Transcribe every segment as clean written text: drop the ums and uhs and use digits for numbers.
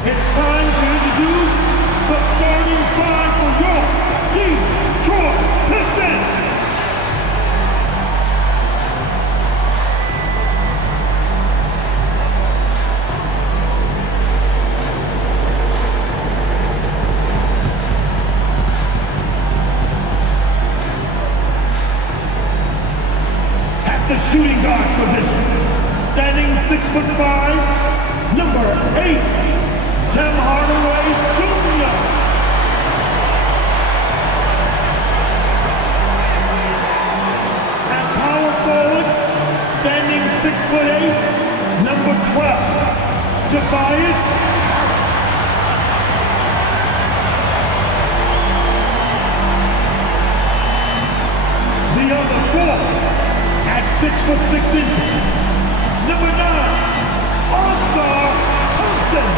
It's time to introduce the starting five for your Detroit Pistons. At the shooting guard position, standing 6'5", number 8. Tim Hardaway Jr. At power forward, standing 6'8", number 12, Tobias. The other four, at 6'6", number 9, Ausar Thompson.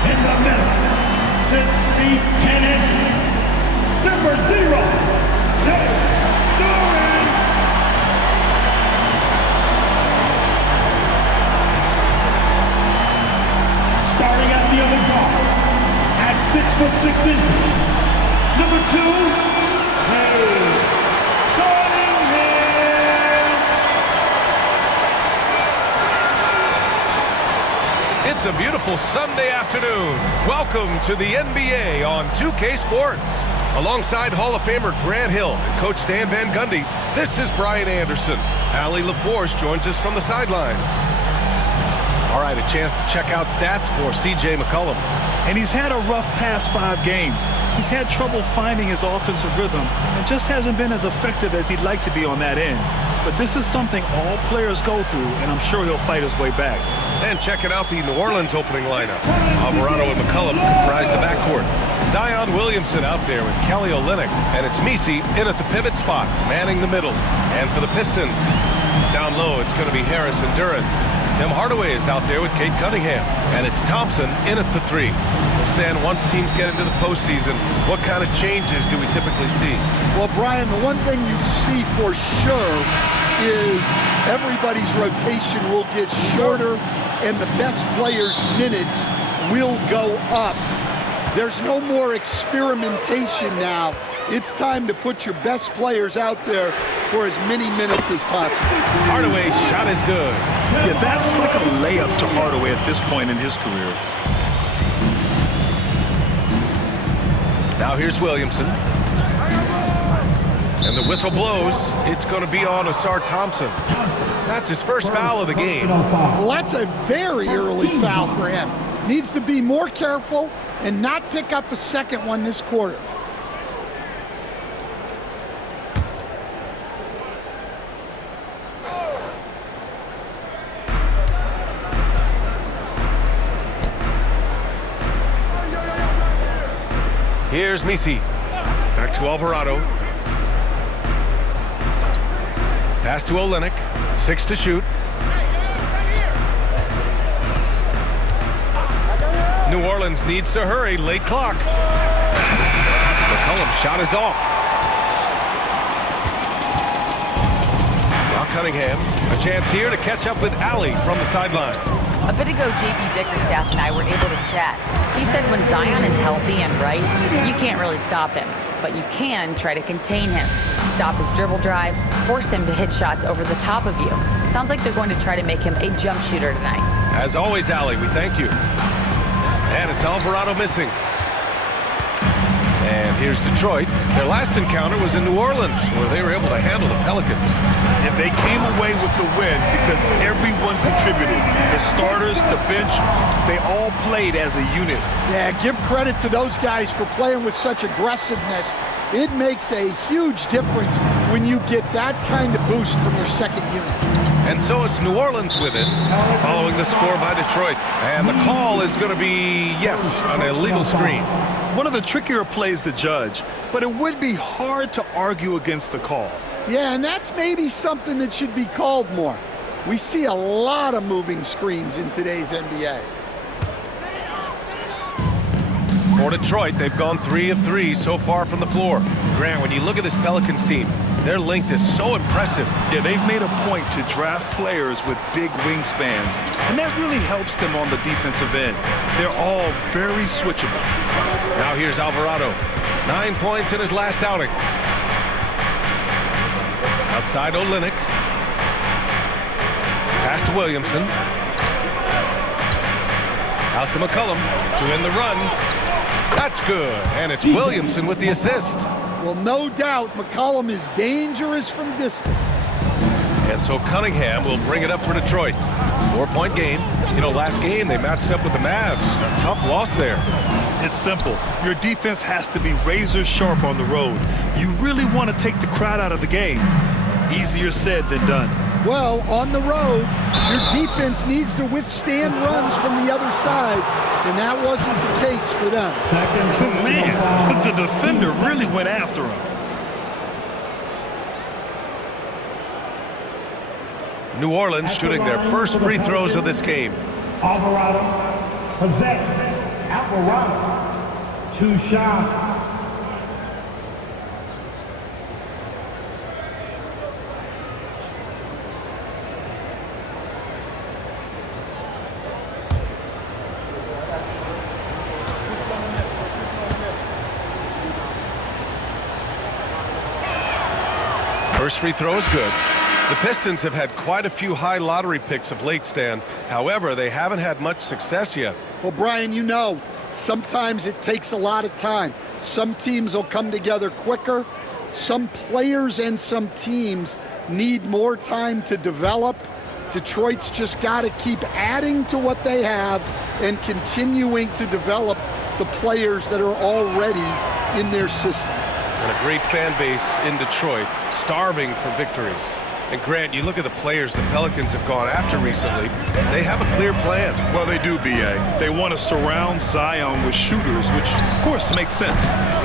In the middle, 6 feet 10 inches, number 0, Jay Duran. Starting at the other guard, at 6'6", number 2, hey. It's a beautiful Sunday afternoon. Welcome to the NBA on 2K Sports. Alongside Hall of Famer Grant Hill and Coach Stan Van Gundy, this is Brian Anderson. Allie LaForce joins us from the sidelines. All right, a chance to check out stats for C.J. McCollum. And he's had a rough past 5 games. He's had trouble finding his offensive rhythm and just hasn't been as effective as he'd like to be on that end. But this is something all players go through, and I'm sure he'll fight his way back. And checking out the New Orleans opening lineup. Alvarado and McCollum comprise the backcourt. Zion Williamson out there with Kelly Olynyk, and it's Messi in at the pivot spot, manning the middle. And for the Pistons, down low, it's going to be Harris and Duran. Tim Hardaway is out there with Cade Cunningham, and it's Thompson in at the 3. Well, Stan, once teams get into the postseason, what kind of changes do we typically see? Well, Brian, the one thing you see for sure is everybody's rotation will get shorter and the best players' minutes will go up. There's no more experimentation now. It's time to put your best players out there for as many minutes as possible. Hardaway's shot is good. Yeah, that's like a layup to Hardaway at this point in his career. Now here's Williamson. And the whistle blows. It's going to be on Ausar Thompson. That's his first foul of the game. Well, that's a very early foul for him. Needs to be more careful and not pick up a second one this quarter. Here's Misi. Back to Alvarado. Pass to Olynyk. 6 to shoot. New Orleans needs to hurry. Late clock. McCollum's shot is off. Now Cunningham. A chance here to catch up with Allie from the sideline. A bit ago, JB Bickerstaff and I were able to chat. He said when Zion is healthy and right, you can't really stop him, but you can try to contain him. Stop his dribble drive, force him to hit shots over the top of you. Sounds like they're going to try to make him a jump shooter tonight. As always, Allie, we thank you. And it's Alvarado missing. And here's Detroit. Their last encounter was in New Orleans, where they were able to handle the Pelicans. And they came away with the win because everyone contributed. The starters, the bench, they all played as a unit. Yeah, give credit to those guys for playing with such aggressiveness. It makes a huge difference when you get that kind of boost from your second unit. And so it's New Orleans with it, following the score by Detroit. And the call is going to be, yes, an illegal screen. One of the trickier plays to judge, but it would be hard to argue against the call. Yeah, and that's maybe something that should be called more. We see a lot of moving screens in today's NBA. For Detroit, they've gone 3 of 3 so far from the floor. Grant, when you look at this Pelicans team, their length is so impressive. Yeah, they've made a point to draft players with big wingspans, and that really helps them on the defensive end. They're all very switchable. Now here's Alvarado. 9 points in his last outing. Outside Olynyk. Pass to Williamson. Out to McCollum to end the run. That's good, and it's Williamson with the assist. Well, no doubt McCollum is dangerous from distance. And so Cunningham will bring it up for Detroit. 4-point game. You know, last game they matched up with the Mavs. A tough loss there. It's simple. Your defense has to be razor sharp on the road. You really want to take the crowd out of the game. Easier said than done. Well, on the road, your defense needs to withstand runs from the other side, and that wasn't the case for them. Man, the defender really went after him. New Orleans shooting their first free throws of this game. Alvarado possessed. Alvarado. 2 shots. First free throw is good. The Pistons have had quite a few high lottery picks of late, Stan. However, they haven't had much success yet. Well, Brian, you know, sometimes it takes a lot of time. Some teams will come together quicker. Some players and some teams need more time to develop. Detroit's just got to keep adding to what they have and continuing to develop the players that are already in their system. And a great fan base in Detroit, starving for victories. And Grant, you look at the players the Pelicans have gone after recently, they have a clear plan. Well, they do, B.A. They want to surround Zion with shooters, which, of course, makes sense.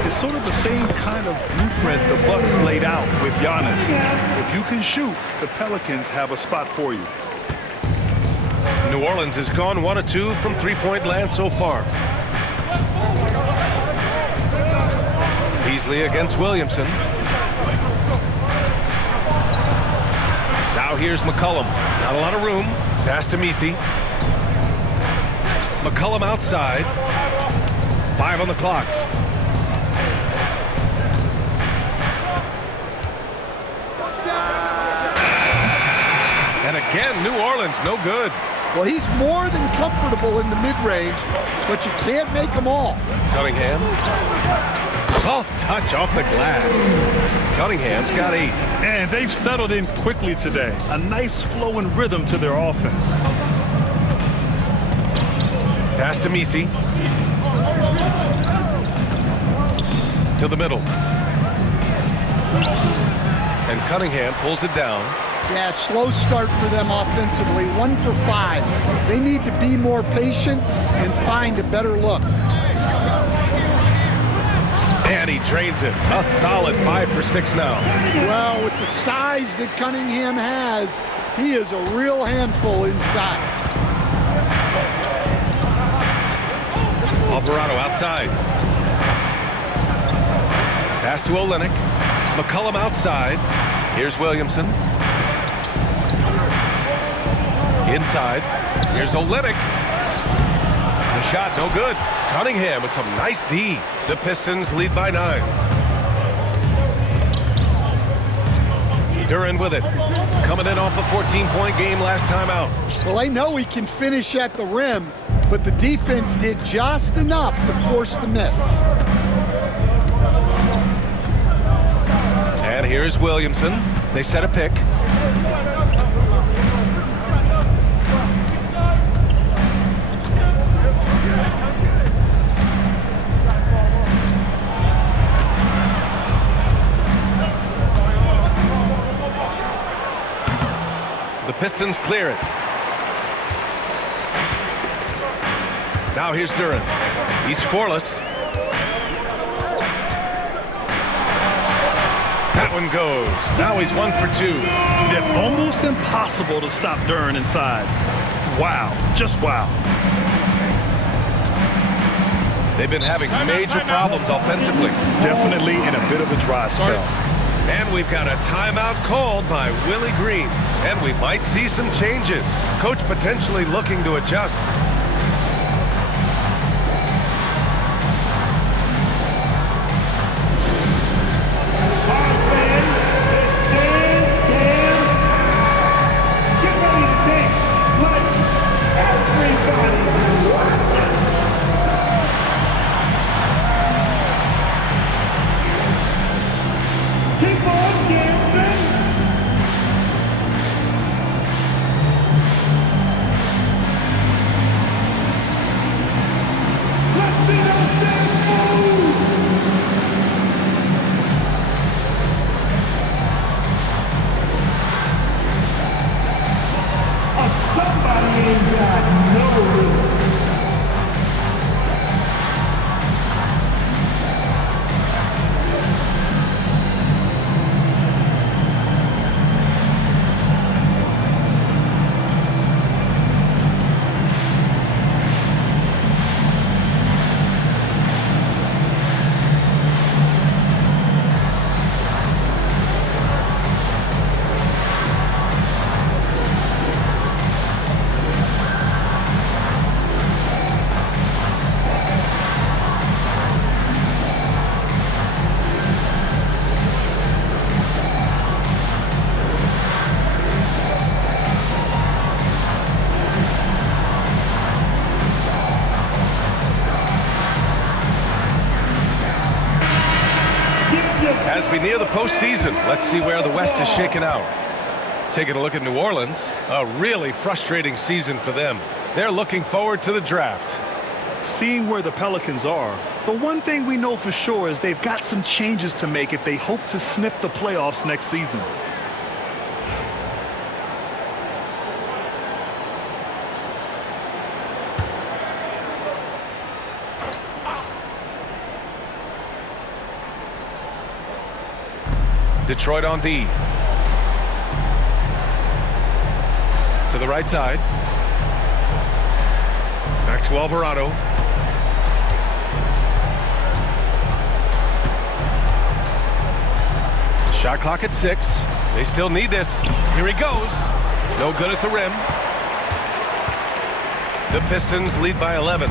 It's sort of the same kind of blueprint the Bucks laid out with Giannis. If you can shoot, the Pelicans have a spot for you. New Orleans has gone 1 of 2 from three-point land so far. Beasley against Williamson. Now here's McCollum. Not a lot of room. Pass to Misi. McCollum outside. 5 on the clock. And again, New Orleans, no good. Well, he's more than comfortable in the mid-range, but you can't make them all. Cunningham. Soft touch off the glass. Cunningham's got 8. And they've settled in quickly today. A nice flow and rhythm to their offense. Pass to Misi. To the middle. And Cunningham pulls it down. Yeah, slow start for them offensively. 1 for 5. They need to be more patient and find a better look. And he drains it. A solid 5 for 6 now. Well, with the size that Cunningham has, he is a real handful inside. Alvarado outside. Pass to Olynyk. McCollum outside. Here's Williamson. Inside. Here's Olynyk. The shot no good. Cunningham with some nice D. The Pistons lead by 9. Duren with it. Coming in off a 14-point game last time out. Well, I know he can finish at the rim, but the defense did just enough to force the miss. And here's Williamson. They set a pick. The Pistons clear it. Now here's Duren. He's scoreless. That one goes. Now he's 1 for 2. Yeah, almost impossible to stop Duren inside. Wow, just wow. They've been having major problems offensively. Definitely in a bit of a dry spell. And we've got a timeout called by Willie Green. And we might see some changes. Coach potentially looking to adjust. As we near the postseason, let's see where the West is shaken out. Taking a look at New Orleans, a really frustrating season for them. They're looking forward to the draft. Seeing where the Pelicans are, the one thing we know for sure is they've got some changes to make if they hope to sniff the playoffs next season. Detroit on D. To the right side. Back to Alvarado. Shot clock at 6. They still need this. Here he goes. No good at the rim. The Pistons lead by 11.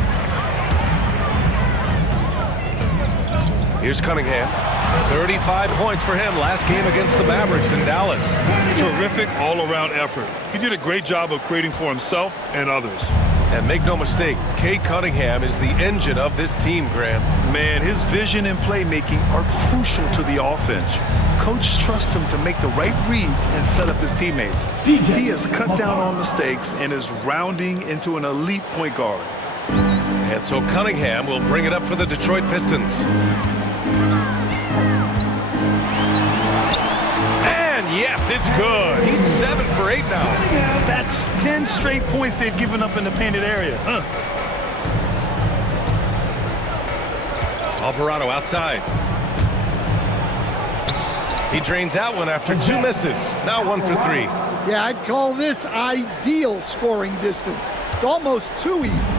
Here's Cunningham. 35 points for him last game against the Mavericks in Dallas. Terrific all-around effort. He did a great job of creating for himself and others. And make no mistake, Cade Cunningham is the engine of this team, Graham. Man, his vision and playmaking are crucial to the offense. Coach trusts him to make the right reads and set up his teammates. He has cut down on mistakes and is rounding into an elite point guard. And so Cunningham will bring it up for the Detroit Pistons. And yes, it's good. He's 7 for 8 now. That's 10 straight points they've given up in the painted area. Alvarado outside. He drains out one after 2 misses. Now 1 for 3. Yeah, I'd call this ideal scoring distance. It's almost too easy.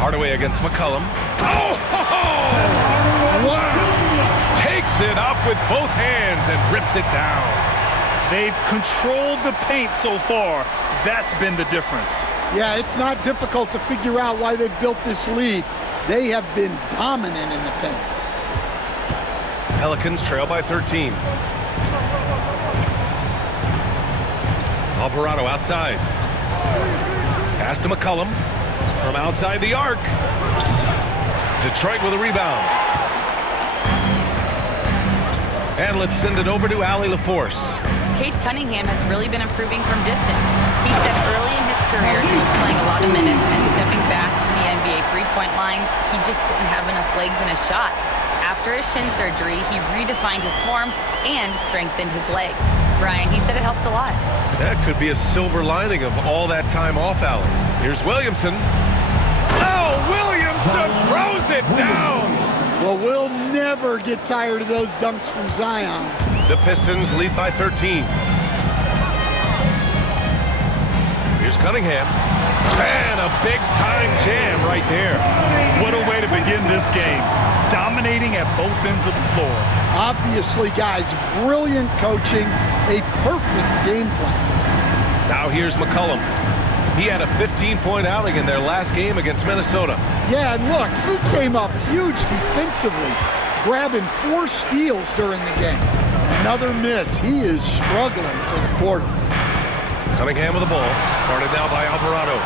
Hardaway against McCollum. Oh! Wow! Takes it up with both hands and rips it down. They've controlled the paint so far. That's been the difference. Yeah, it's not difficult to figure out why they've built this lead. They have been dominant in the paint. Pelicans trail by 13. Alvarado outside. Pass to McCollum from outside the arc. Detroit with a rebound. And let's send it over to Allie LaForce. Cade Cunningham has really been improving from distance. He said early in his career he was playing a lot of minutes and stepping back to the NBA three-point line, he just didn't have enough legs in his shot. After his shin surgery, he redefined his form and strengthened his legs. Brian, he said it helped a lot. That could be a silver lining of all that time off, Allie. Here's Williamson. Oh, Williamson throws it down. Well, we'll never get tired of those dunks from Zion. The Pistons lead by 13. Here's Cunningham. And a big-time jam right there. What a way to begin this game. Dominating at both ends of the floor. Obviously, guys, brilliant coaching, a perfect game plan. Now here's McCollum. He had a 15-point outing in their last game against Minnesota. Yeah, and look, he came up huge defensively, grabbing 4 steals during the game. Another miss. He is struggling for the quarter. Cunningham with the ball. Guarded now by Alvarado.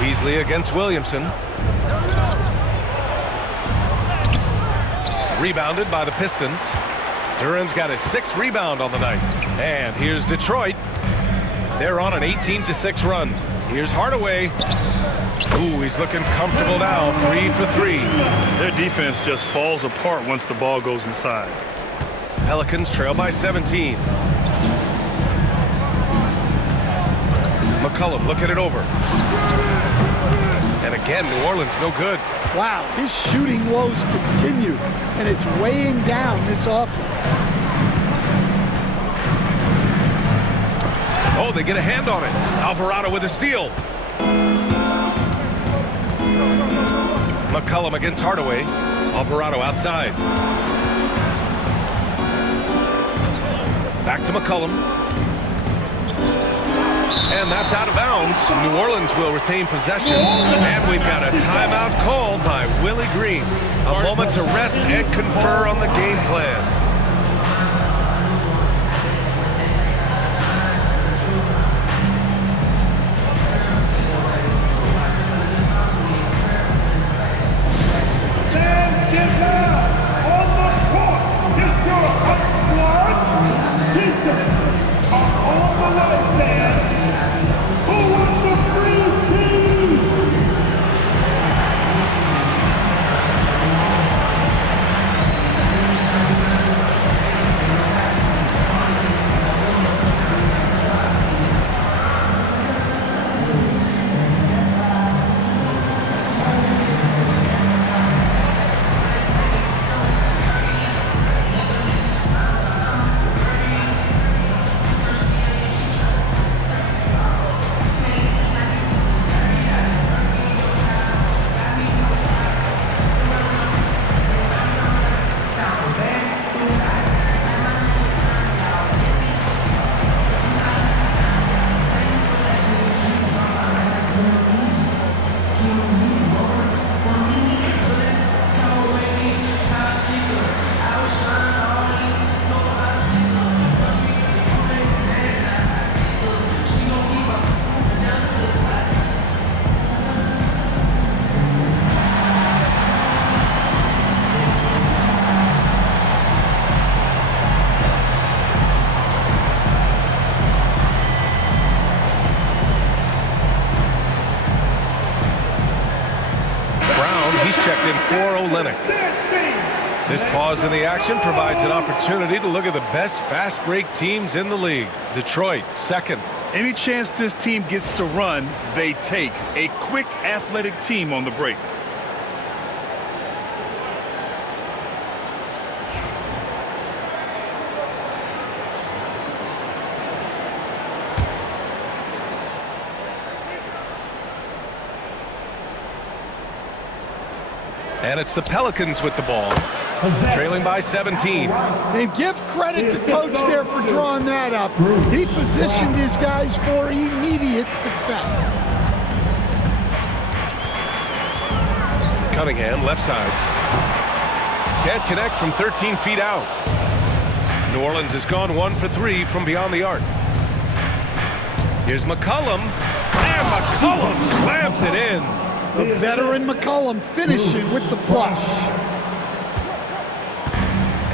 Beasley against Williamson. Rebounded by the Pistons. Duran's got his 6th rebound on the night. And here's Detroit. They're on an 18-6 run. Here's Hardaway. Ooh, he's looking comfortable now. 3 for 3. Their defense just falls apart once the ball goes inside. Pelicans trail by 17. McCollum looking it over. And again, New Orleans no good. Wow, his shooting woes continue, and it's weighing down this offense. Oh, they get a hand on it. Alvarado with a steal. McCollum against Hardaway. Alvarado outside. Back to McCollum. And that's out of bounds. New Orleans will retain possession. And we've got a timeout called by Willie Green. A moment to rest and confer on the game plan. for Olynyk. This pause in the action provides an opportunity to look at the best fast break teams in the league. Detroit, second. Any chance this team gets to run, they take. A quick, athletic team on the break. And it's the Pelicans with the ball, trailing by 17. And give credit to Coach there for drawing that up. He positioned his guys for immediate success. Cunningham, left side. Can't connect from 13 feet out. New Orleans has gone 1 for 3 from beyond the arc. Here's McCollum, and McCollum slams it in. The veteran McCollum finishing with the flush.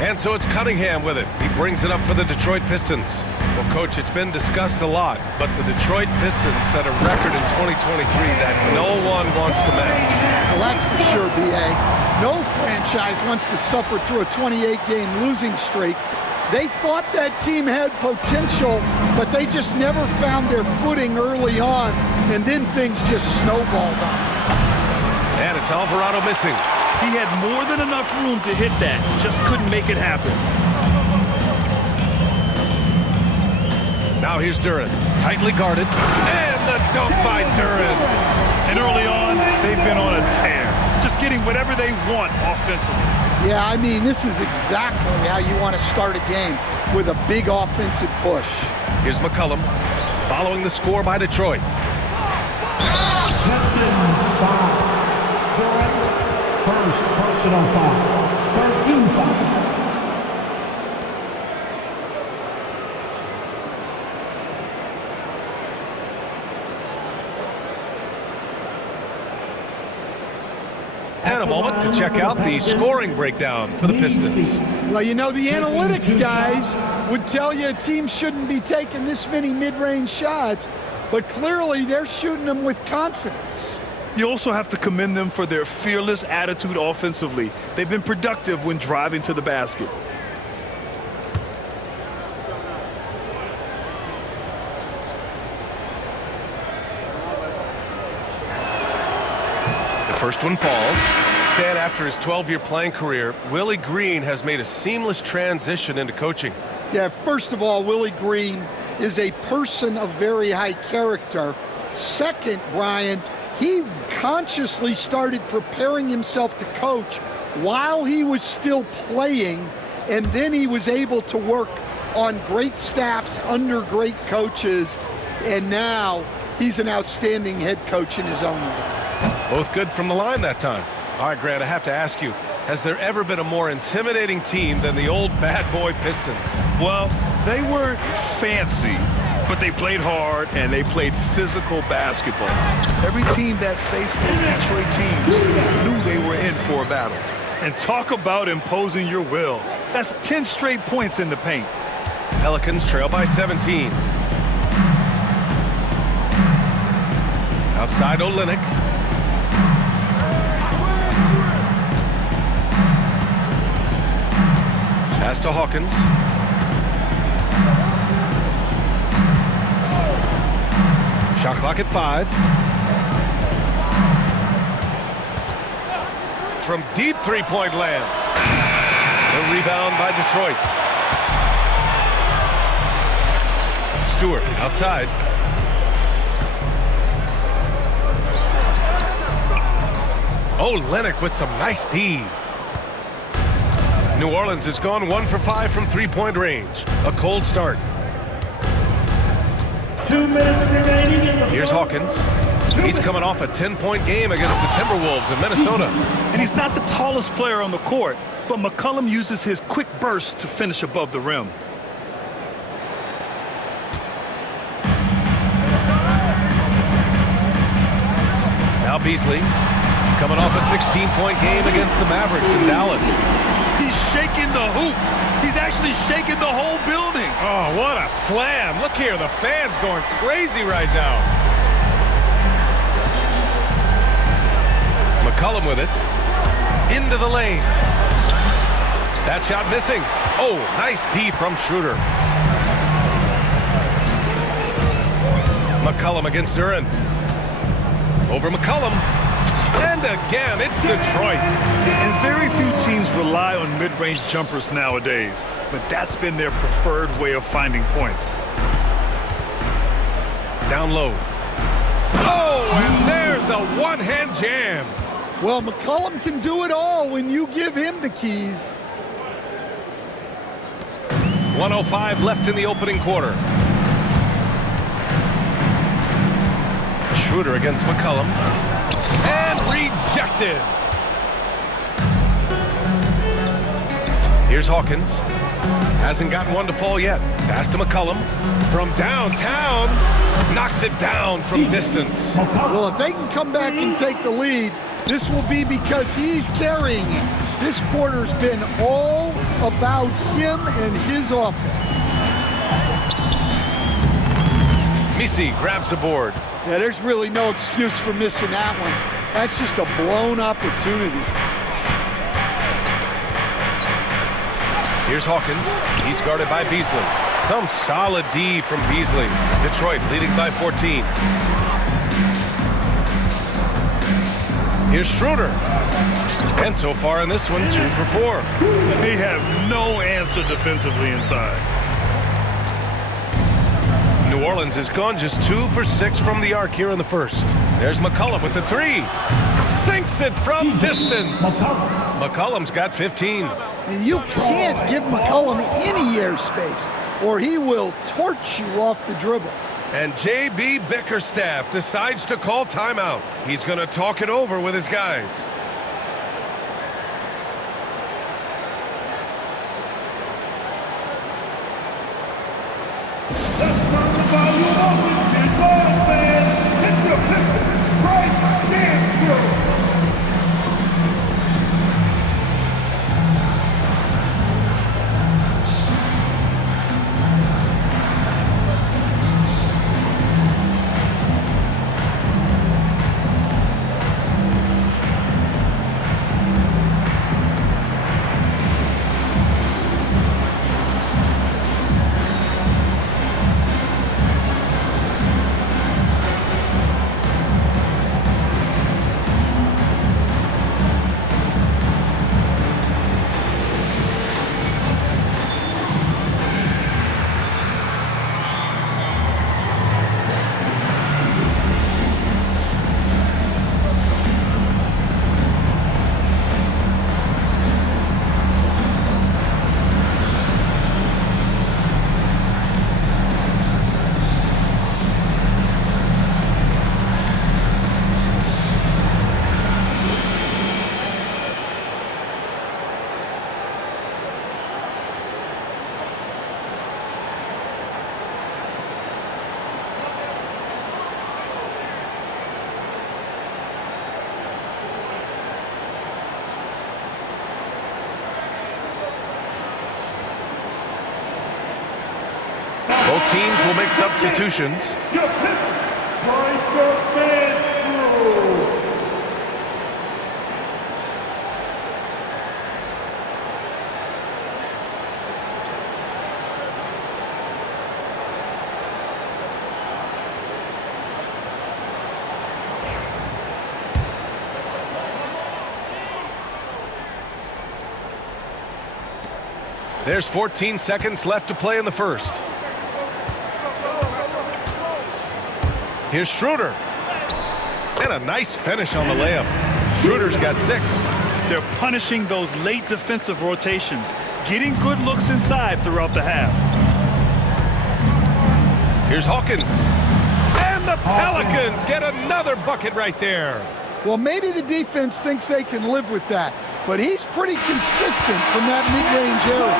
And so it's Cunningham with it. He brings it up for the Detroit Pistons. Well, Coach, it's been discussed a lot, but the Detroit Pistons set a record in 2023 that no one wants to match. Well, that's for sure, B.A. No franchise wants to suffer through a 28-game losing streak. They thought that team had potential, but they just never found their footing early on, and then things just snowballed on. And it's Alvarado missing. He had more than enough room to hit that, just couldn't make it happen. Now here's Duren, tightly guarded, and the dunk by Duren. And early on, they've been on a tear, just getting whatever they want offensively. Yeah, I mean, this is exactly how you want to start a game, with a big offensive push. Here's McCollum, following the score by Detroit. Pistons foul. First personal foul. 13 foul. And a moment to check out the scoring breakdown for the Pistons. Well, you know, the analytics guys would tell you a team shouldn't be taking this many mid-range shots, but clearly they're shooting them with confidence. You also have to commend them for their fearless attitude offensively. They've been productive when driving to the basket. The first one falls. Stan, after his 12-year playing career, Willie Green has made a seamless transition into coaching. Yeah, first of all, Willie Green is a person of very high character. Second, Brian, he consciously started preparing himself to coach while he was still playing, and then he was able to work on great staffs under great coaches, and now he's an outstanding head coach in his own right. Both good from the line that time. All right, Grant, I have to ask you, has there ever been a more intimidating team than the old bad boy Pistons? Well, they weren't fancy, but they played hard and they played physical basketball. Every team that faced those Detroit teams knew they were in for a battle. And talk about imposing your will. That's 10 straight points in the paint. Pelicans trail by 17. Outside Olynyk. Pass to Hawkins. Shot clock at 5. From deep three-point land. The rebound by Detroit. Stewart outside. Olynyk with some nice D. New Orleans has gone 1 for 5 from three-point range. A cold start. 2 minutes remaining in the Here's Hawkins. He's coming off a 10-point game against the Timberwolves in Minnesota. And he's not the tallest player on the court, but McCollum uses his quick burst to finish above the rim. Now Beasley, coming off a 16-point game against the Mavericks in Dallas. He's shaking the hoop. He's actually shaking the whole building. Oh, what a slam. Look here, the fans going crazy right now. McCollum with it. into the lane. That shot missing. Oh, nice D from Schroeder. McCollum against Duran. Over McCollum. And again, it's Detroit. And very few teams rely on mid-range jumpers nowadays, but that's been their preferred way of finding points. Down low. Oh, and there's a one-hand jam. Well, McCollum can do it all when you give him the keys. 1:05 left in the opening quarter. Schroeder against McCollum. And rejected. Here's Hawkins. Hasn't gotten one to fall yet. Pass to McCollum. From downtown. Knocks it down from distance. Well, if they can come back and take the lead, this will be because he's carrying it. This quarter's been all about him and his offense. Misi grabs the board. Yeah, there's really no excuse for missing that one. That's just a blown opportunity. Here's Hawkins. He's guarded by Beasley. Some solid D from Beasley. Detroit leading by 14. Here's Schroeder. And so far in this one, 2 for 4. They have no answer defensively inside. New Orleans has gone just 2 for 6 from the arc here in the first. There's McCollum with the 3. Sinks it from distance. McCollum's got 15. And you can't give McCollum any airspace, or he will torch you off the dribble. And J.B. Bickerstaff decides to call timeout. He's going to talk it over with his guys. Let's turn the volume up and ball fans. It's the Pistons break dance crew. Both teams will make substitutions. Your Pistons break the dance crew. There's 14 seconds left to play in the first. Here's Schroeder. And a nice finish on the layup. Schroeder's got 6. They're punishing those late defensive rotations, getting good looks inside throughout the half. Here's Hawkins. And the Pelicans get another bucket right there. Well, maybe the defense thinks they can live with that, but he's pretty consistent from that mid-range area.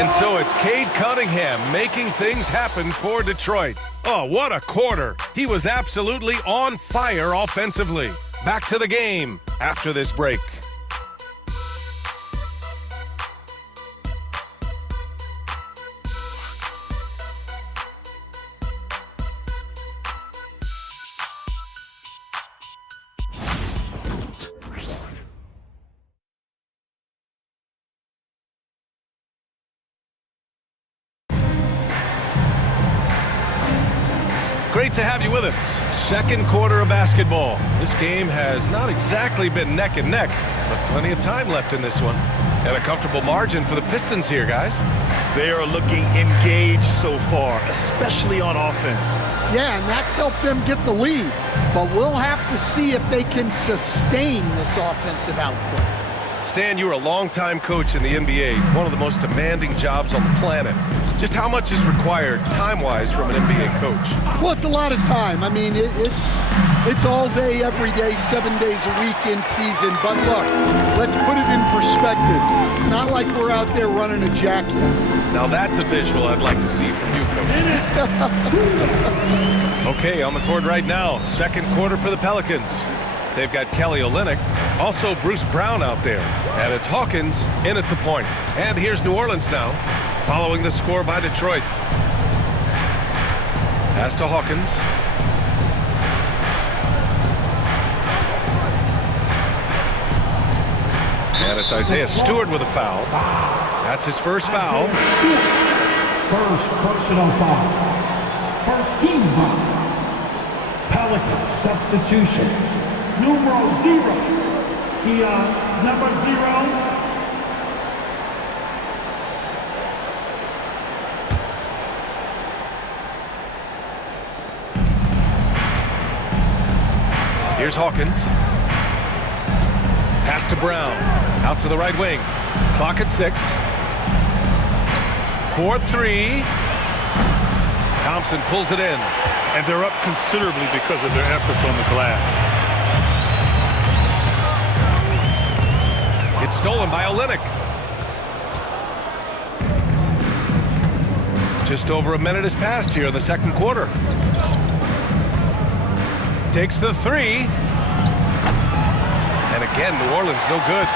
And so it's Cade Cunningham making things happen for Detroit. Oh, what a quarter. He was absolutely on fire offensively. Back to the game after this break. to have you with us. Second quarter of basketball. This game has not exactly been neck and neck, but plenty of time left in this one. And a comfortable margin for the Pistons here, guys. They are looking engaged so far, especially on offense. Yeah, and that's helped them get the lead. But we'll have to see if they can sustain this offensive output. Stan, you were a longtime coach in the NBA, one of the most demanding jobs on the planet. Just how much is required time-wise from an NBA coach? Well, it's a lot of time. I mean, it's all day, every day, 7 days a week in season. But look, let's put it in perspective. It's not like we're out there running a jacket. Now that's a visual I'd like to see from you, Coach. Okay, on the court right now, second quarter for the Pelicans. They've got Kelly Olynyk, also Bruce Brown out there. And it's Hawkins in at the point. And here's New Orleans now, following the score by Detroit. Pass to Hawkins. And it's Isaiah Stewart with a foul. That's his first foul. First personal foul. First team foul. Pelicans substitution. Numero 0. Keon, number 0. Here's Hawkins. Pass to Brown. Out to the right wing. Clock at 6. 4-3. Thompson pulls it in. And they're up considerably because of their efforts on the glass. It's stolen by Olynyk. Just over a minute has passed here in the second quarter. Takes the 3. And again, New Orleans no good.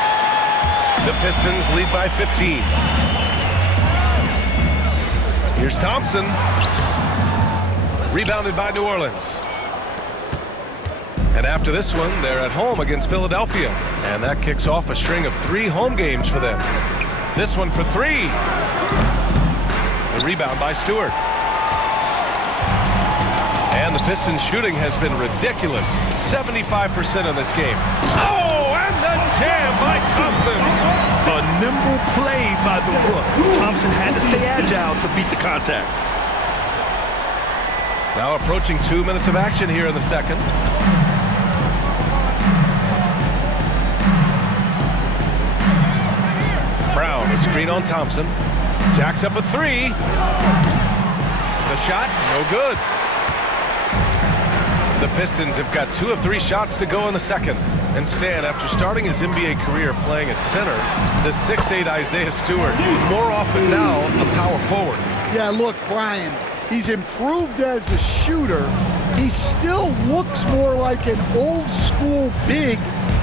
The Pistons lead by 15. Here's Thompson. Rebounded by New Orleans. And after this one, they're at home against Philadelphia. And that kicks off a string of 3 home games for them. This one for 3. The rebound by Stewart. And the Pistons shooting has been ridiculous. 75% in this game. Oh, and the jam by Thompson. A nimble play by the Rook. Thompson had to stay agile to beat the contact. Now approaching 2 minutes of action here in the second. Brown, a screen on Thompson. Jacks up a 3. The shot, no good. The Pistons have got 2 of 3 shots to go in the second. And Stan, after starting his NBA career playing at center, the 6'8" Isaiah Stewart, more often now a power forward. Yeah, look, Brian, he's improved as a shooter. He still looks more like an old school big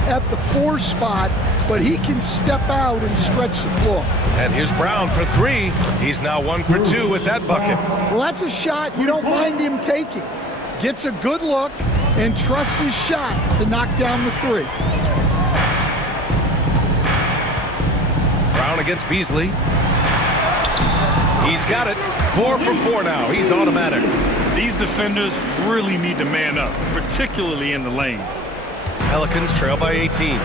at the 4 spot, but he can step out and stretch the floor. And here's Brown for 3. He's now 1 for 2 with that bucket. Well, that's a shot you don't mind him taking. Gets a good look and trusts his shot to knock down the 3. Brown against Beasley. He's got it. 4 for 4 now. He's automatic. These defenders really need to man up, particularly in the lane. Pelicans trail by 18.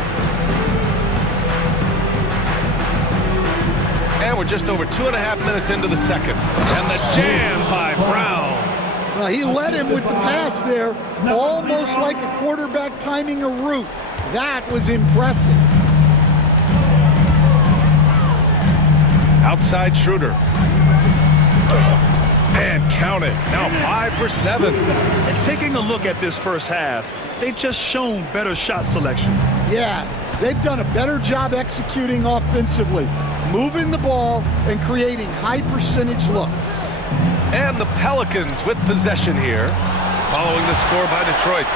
And we're just over 2.5 minutes into the second. And the jam by Brown. Well, he led him with the pass there, almost like a quarterback timing a route. That was impressive. Outside Schroeder. And count it. Now 5 for 7. And taking a look at this first half, they've just shown better shot selection. Yeah, they've done a better job executing offensively, moving the ball and creating high percentage looks. And the Pelicans with possession here, following the score by Detroit.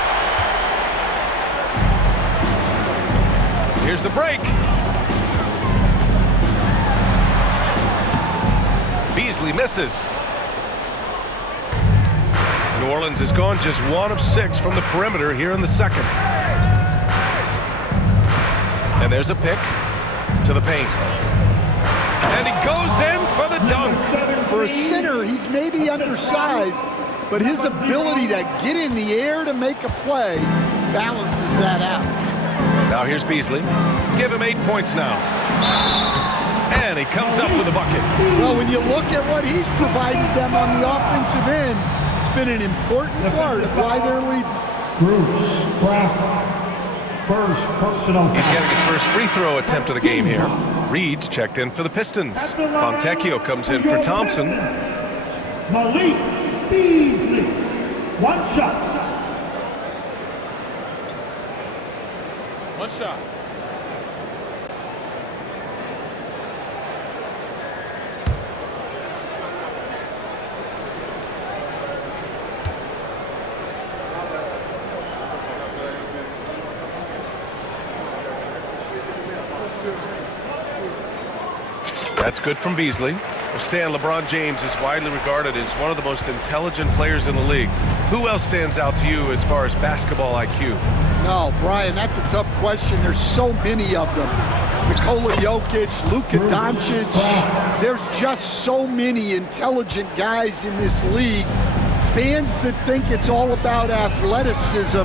Here's the break. Beasley misses. New Orleans has gone just 1 of 6 from the perimeter here in the second. And there's a pick to the paint. And he goes in for the dunk. For a center, he's maybe undersized, but his ability to get in the air to make a play balances that out. Now here's Beasley. Give him 8 points now. And he comes up with a bucket. Well, when you look at what he's provided them on the offensive end, it's been an important part of why they're leading. Bruce Brown. First personal. He's getting his first free throw attempt of the game here. Reed's checked in for the Pistons. Fontecchio comes in for Thompson. Malik Beasley. One shot. One shot. That's good from Beasley. Well, Stan, LeBron James is widely regarded as one of the most intelligent players in the league. Who else stands out to you as far as basketball IQ? No, Brian, that's a tough question. There's so many of them. Nikola Jokic, Luka Doncic. There's just so many intelligent guys in this league. Fans that think it's all about athleticism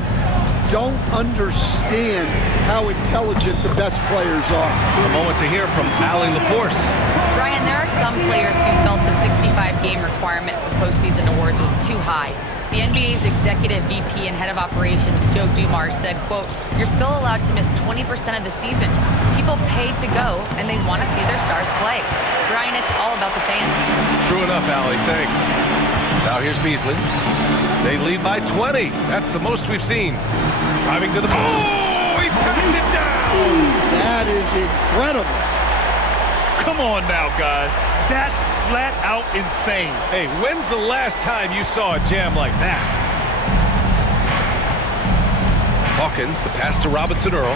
don't understand how intelligent the best players are. A moment to hear from Allie LaForce. Brian, there are some players who felt the 65-game requirement for postseason awards was too high. The NBA's executive VP and head of operations, Joe Dumars, said, quote, "You're still allowed to miss 20% of the season. People paid to go, and they want to see their stars play." Brian, it's all about the fans. True enough, Allie. Thanks. Now here's Beasley. They lead by 20. That's the most we've seen. Driving to the ball. Oh, he packs it down. That is incredible. Come on now, guys. That's flat out insane. Hey, when's the last time you saw a jam like that? Hawkins, the pass to Robinson Earl.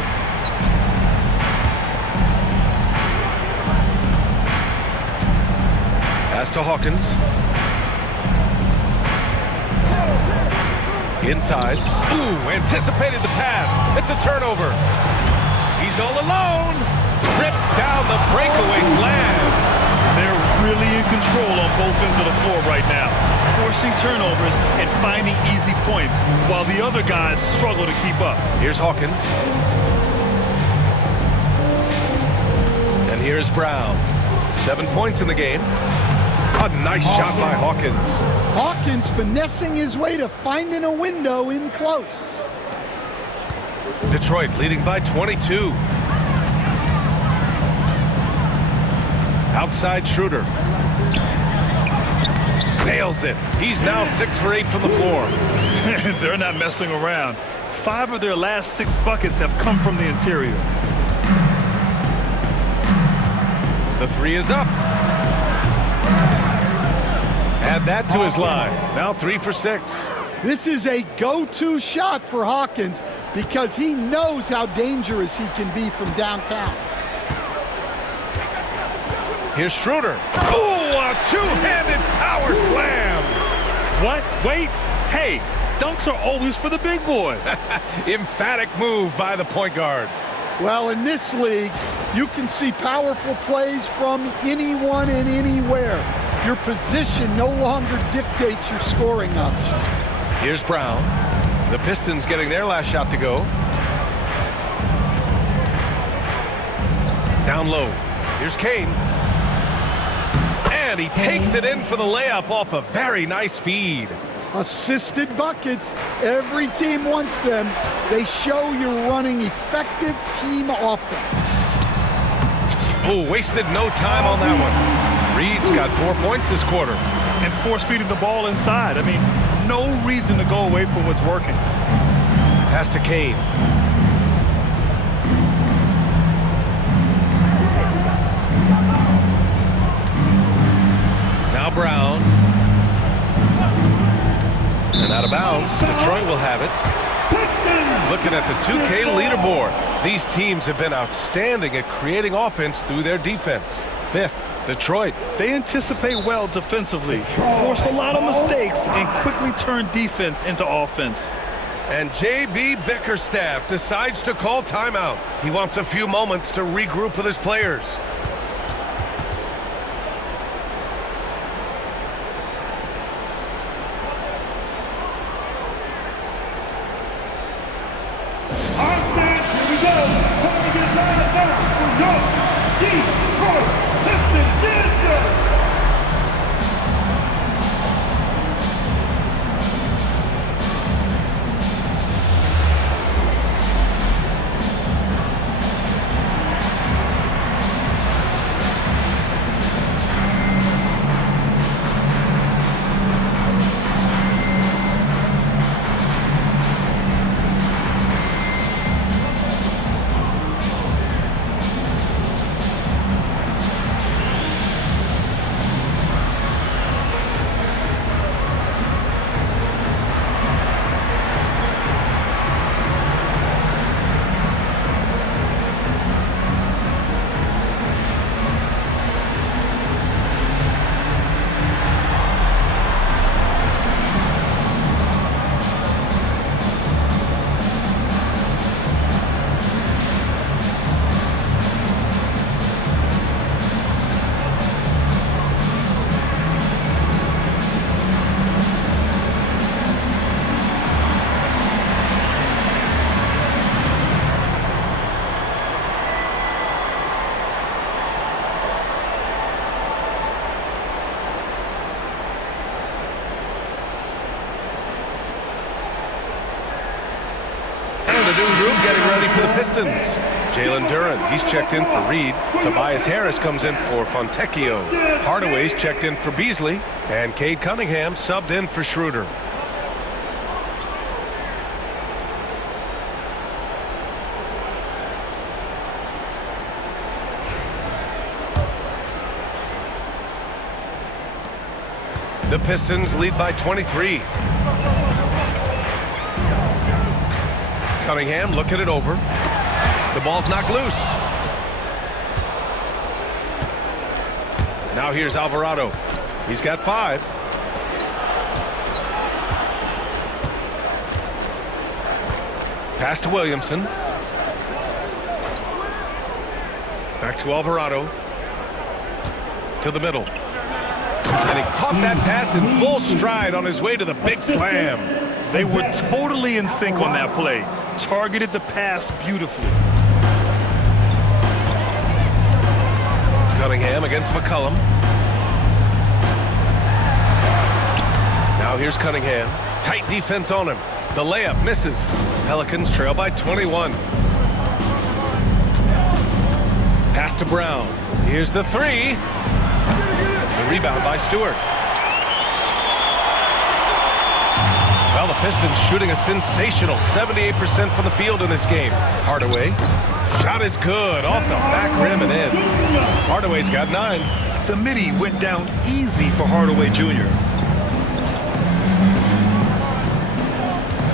Pass to Hawkins. Inside. Ooh, anticipated the pass. It's a turnover. He's all alone. Rips down the breakaway slam. They're really in control on both ends of the floor right now, forcing turnovers and finding easy points while the other guys struggle to keep up. Here's Hawkins. And here's Brown. 7 points in the game. A nice shot by Hawkins. Hawkins finessing his way to finding a window in close. Detroit leading by 22. Outside Schroeder. Nails it. He's now 6 for 8 from the floor. They're not messing around. 5 of their last 6 buckets have come from the interior. The 3 is up. Add that to his line. Now 3 for 6. This is a go-to shot for Hawkins because he knows how dangerous he can be from downtown. Here's Schroeder. Oh, a two-handed power slam. What? Wait. Hey, dunks are always for the big boys. Emphatic move by the point guard. Well, in this league, you can see powerful plays from anyone and anywhere. Your position no longer dictates your scoring options. Here's Brown. The Pistons getting their last shot to go. Down low. Here's Kane. And he takes it in for the layup off a very nice feed. Assisted buckets. Every team wants them. They show you're running effective team offense. Oh, wasted no time on that one. Reed's got 4 points this quarter. And force-feeding the ball inside. I mean, no reason to go away from what's working. Pass to Kane. Now Brown. And out of bounds. Detroit will have it. Looking at the 2K leaderboard, these teams have been outstanding at creating offense through their defense. 5th, Detroit. They anticipate well defensively, force a lot of mistakes, and quickly turn defense into offense. And J.B. Bickerstaff decides to call timeout. He wants a few moments to regroup with his players. new group getting ready for the Pistons. Jalen Duren, he's checked in for Reed. Tobias Harris comes in for Fontecchio. Hardaway's checked in for Beasley. And Cade Cunningham subbed in for Schroeder. The Pistons lead by 23. Cunningham looking it over. The ball's knocked loose. Now here's Alvarado. He's got 5. Pass to Williamson. Back to Alvarado. To the middle. And he caught that pass in full stride on his way to the big slam. They were totally in sync on that play. Targeted the pass beautifully. Cunningham against McCollum. Now here's Cunningham. Tight defense on him. The layup misses. Pelicans trail by 21. Pass to Brown. Here's the 3. The rebound by Stewart. Well, the Pistons shooting a sensational 78% from the field in this game. Hardaway. Shot is good. Off the back rim and in. Hardaway's got 9. The midi went down easy for Hardaway Jr.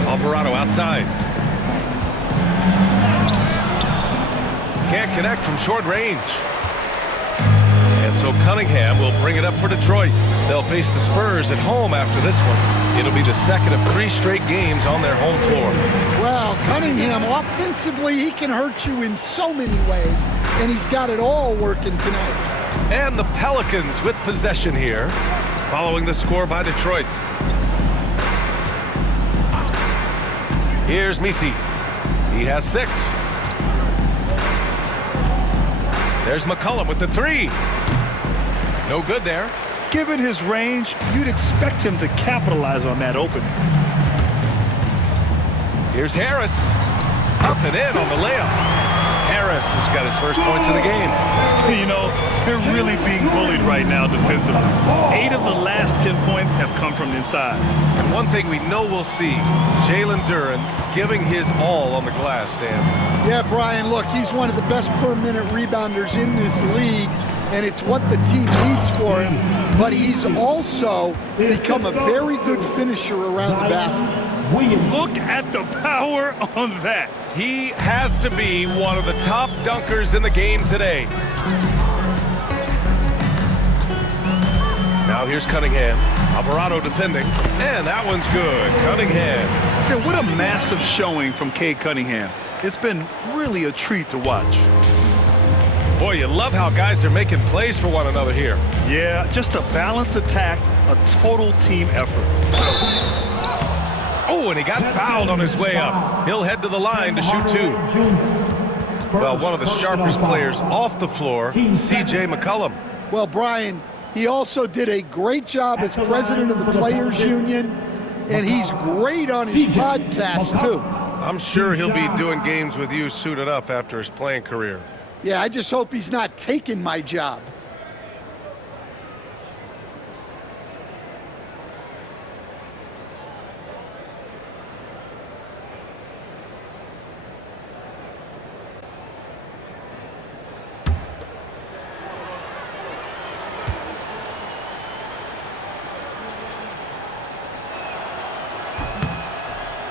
Alvarado outside. Can't connect from short range. And so Cunningham will bring it up for Detroit. They'll face the Spurs at home after this one. It'll be the second of 3 straight games on their home floor. Well, Cunningham, offensively, he can hurt you in so many ways, and he's got it all working tonight. And the Pelicans with possession here, following the score by Detroit. Here's Misi. He has 6. There's McCollum with the 3. No good there. Given his range, you'd expect him to capitalize on that opening. Here's Harris. Up and in on the layup. Harris has got his first points of the game. You know, they're really being bullied right now defensively. 8 of the last 10 points have come from inside. And one thing we know we'll see, Jalen Duren giving his all on the glass, Dan. Yeah, Brian, look, he's one of the best per-minute rebounders in this league, and it's what the team needs for him. But he's also become a very good finisher around the basket. Look at the power on that. He has to be one of the top dunkers in the game today. Now here's Cunningham. Alvarado defending, and that one's good. Cunningham. Yeah, what a massive showing from Cade Cunningham. It's been really a treat to watch. Boy, you love how guys are making plays for one another here. Yeah, just a balanced attack, a total team effort. Oh, and he got fouled on his way up. He'll head to the line to shoot 2. Well, one of the sharpest players off the floor, C.J. McCollum. Well, Brian, he also did a great job as president of the Players Union, and he's great on his podcast, too. I'm sure he'll be doing games with you soon enough after his playing career. Yeah, I just hope he's not taking my job.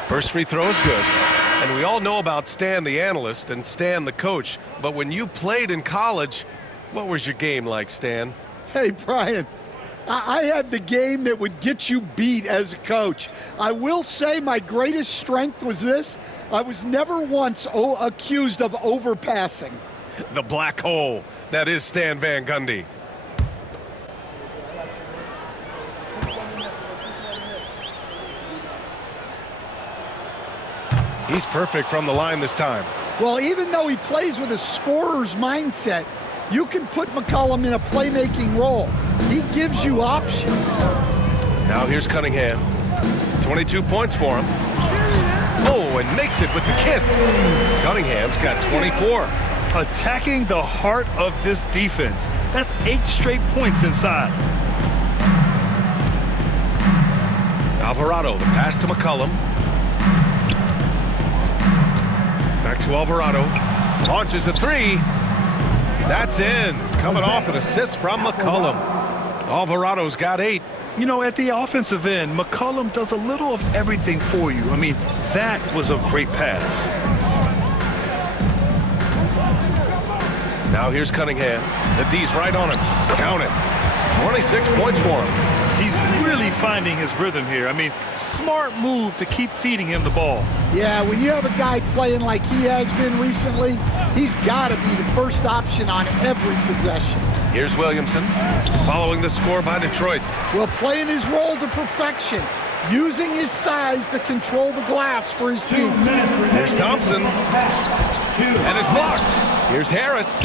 First free throw is good. And we all know about Stan the analyst and Stan the coach. But when you played in college, what was your game like, Stan? Hey, Brian, I had the game that would get you beat as a coach. I will say my greatest strength was this. I was never once accused of overpassing. The black hole. That is Stan Van Gundy. He's perfect from the line this time. Well, even though he plays with a scorer's mindset, you can put McCollum in a playmaking role. He gives you options. Now here's Cunningham. 22 points for him. Oh, and makes it with the kiss. Cunningham's got 24. Attacking the heart of this defense. That's 8 straight points inside. Alvarado, the pass to McCollum. Back to Alvarado. Launches a three. That's in. Coming off an assist from McCollum. Alvarado's got 8. You know, at the offensive end, McCollum does a little of everything for you. I mean, that was a great pass. Now here's Cunningham. The D's right on him. Count it. 26 points for him. He's really finding his rhythm here. I mean, smart move to keep feeding him the ball. Yeah, when you have a guy playing like he has been recently, he's got to be the first option on every possession. Here's Williamson, following the score by Detroit. Well, playing his role to perfection, using his size to control the glass for his team. Here's Thompson, and it's blocked. Here's Harris,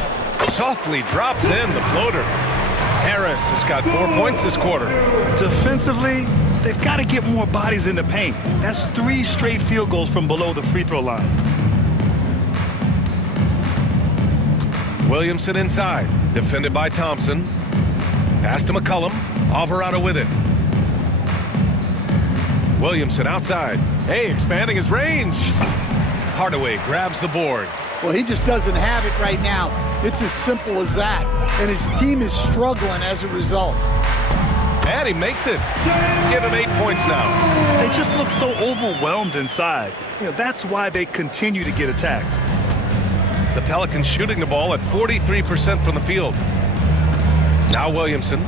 softly drops in the floater. Harris has got 4 points this quarter. Defensively, they've got to get more bodies in the paint. That's 3 straight field goals from below the free throw line. Williamson inside, defended by Thompson. Pass to McCollum, Alvarado with it. Williamson outside. Hey, expanding his range. Hardaway grabs the board. Well, he just doesn't have it right now. It's as simple as that. And his team is struggling as a result. And he makes it. Give him 8 points now. They just look so overwhelmed inside. You know, that's why they continue to get attacked. The Pelicans shooting the ball at 43% from the field. Now Williamson.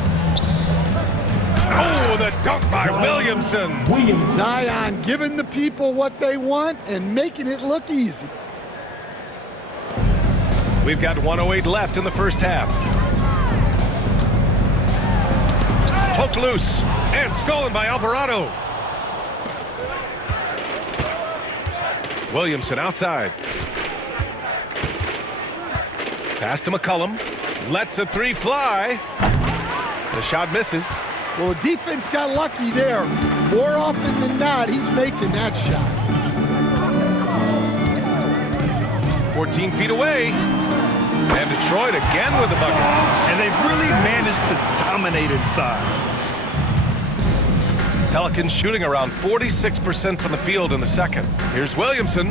Oh, the dunk by Williamson. Zion giving the people what they want and making it look easy. We've got 1:08 left in the first half. Poked loose and stolen by Alvarado. Williamson outside. Pass to McCollum. Lets a three fly. The shot misses. Well, the defense got lucky there. More often than not, he's making that shot. 14 feet away. And Detroit again with the bucket. And they've really managed to dominate inside. Pelicans shooting around 46% from the field in the second. Here's Williamson.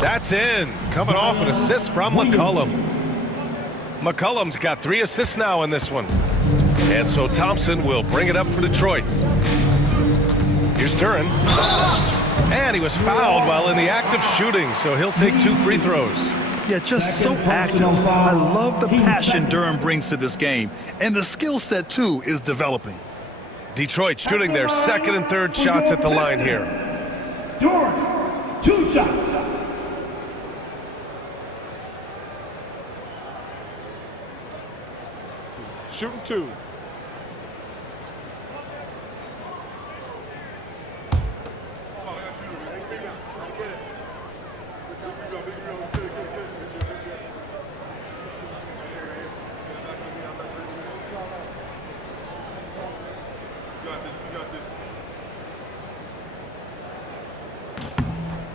That's in. Coming off an assist from McCollum. McCollum's got 3 assists now in this one. And so Thompson will bring it up for Detroit. Here's Duren. And he was fouled while in the act of shooting, so he'll take 2 free throws. Yeah, just so active. I love the passion Duren brings to this game. And the skill set, too, is developing. Detroit shooting their second and third shots at the line here. Duren, 2 shots. Shooting 2.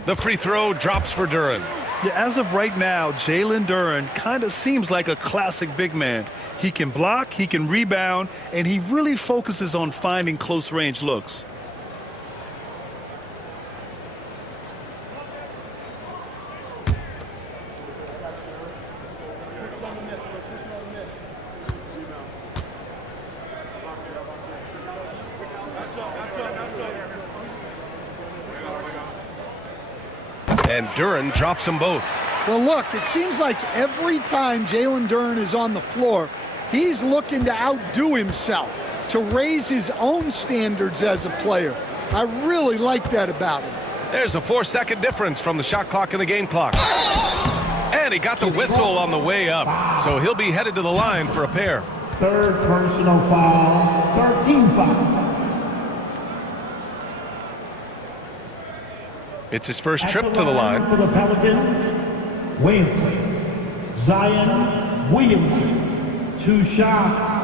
The free throw drops for Duren. Yeah, as of right now, Jalen Duren kind of seems like a classic big man. He can block, he can rebound, and he really focuses on finding close-range looks. And Duren drops them both. Well, look, it seems like every time Jalen Duren is on the floor, he's looking to outdo himself, to raise his own standards as a player. I really like that about him. There's a 4-second difference from the shot clock and the game clock. And he got the whistle on the way up, so he'll be headed to the line for a pair. Third personal foul, 13 foul. It's his first trip to the line. For the Pelicans, Williamson. Zion Williamson, 2 shots.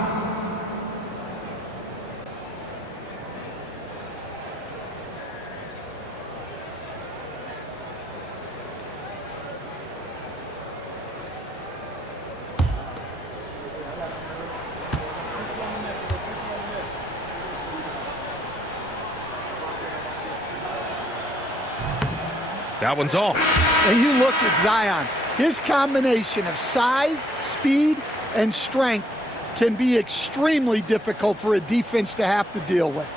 That one's off. And you look at Zion. His combination of size, speed, and strength can be extremely difficult for a defense to have to deal with.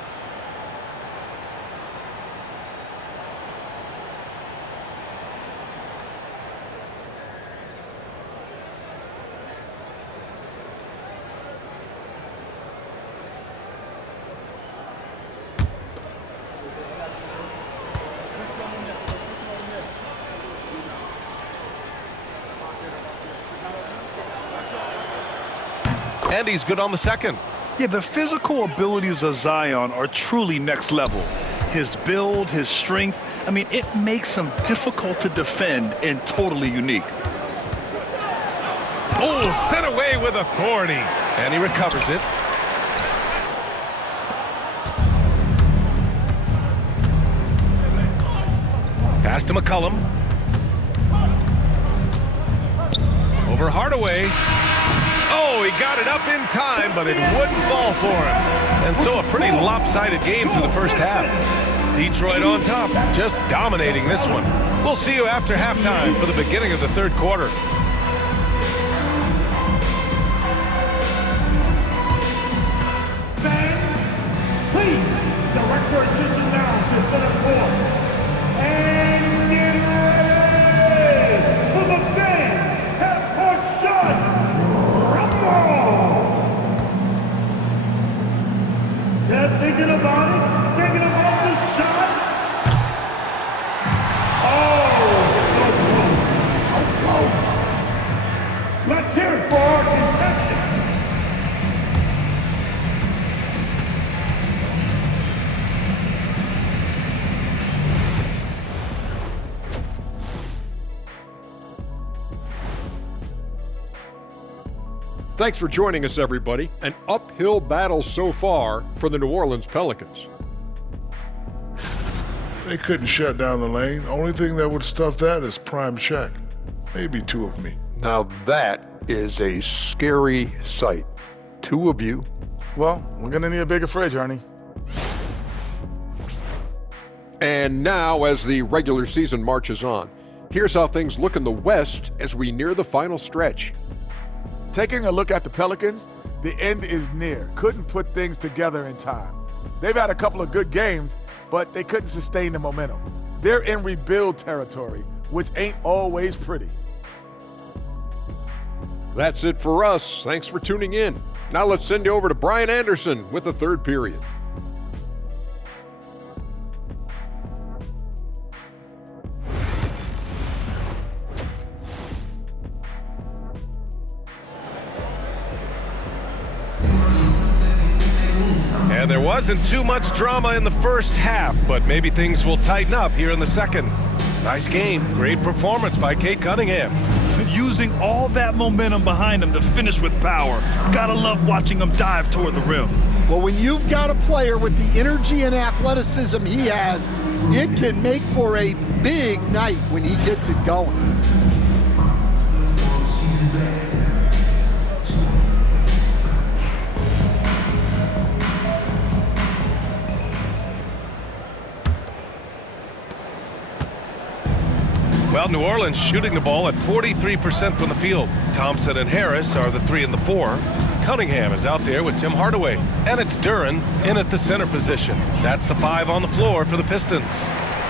And he's good on the second. Yeah, the physical abilities of Zion are truly next level. His build, his strength, I mean, it makes him difficult to defend and totally unique. Oh, sent away with authority. And he recovers it. Pass to McCollum. Over Hardaway. Oh, he got it up in time, but it wouldn't fall for him. And so a pretty lopsided game through the first half. Detroit on top, just dominating this one. We'll see you after halftime for the beginning of the third quarter. Fans, please direct your attention now to center court. And get ready for the fan half-court shot. They're thinking about it, thinking about the shot. Oh, so close, so close. Let's hear it for our contestant. Thanks for joining us, everybody. An uphill battle so far for the New Orleans Pelicans. They couldn't shut down the lane. Only thing that would stuff that is prime check. Maybe two of me. Now that is a scary sight. Two of you. Well, we're gonna need a bigger fridge, Ernie. And now, as the regular season marches on, here's how things look in the West as we near the final stretch. Taking a look at the Pelicans, the end is near. Couldn't put things together in time. They've had a couple of good games, but they couldn't sustain the momentum. They're in rebuild territory, which ain't always pretty. That's it for us. Thanks for tuning in. Now let's send you over to Brian Anderson with the third period. And there wasn't too much drama in the first half, but maybe things will tighten up here in the second. Nice game. Great performance by Cade Cunningham. Using all that momentum behind him to finish with power. Gotta love watching him dive toward the rim. Well, when you've got a player with the energy and athleticism he has, it can make for a big night when he gets it going. Well, New Orleans shooting the ball at 43% from the field. Thompson and Harris are the 3 and the 4. Cunningham is out there with Tim Hardaway. And it's Duren in at the center position. That's the 5 on the floor for the Pistons.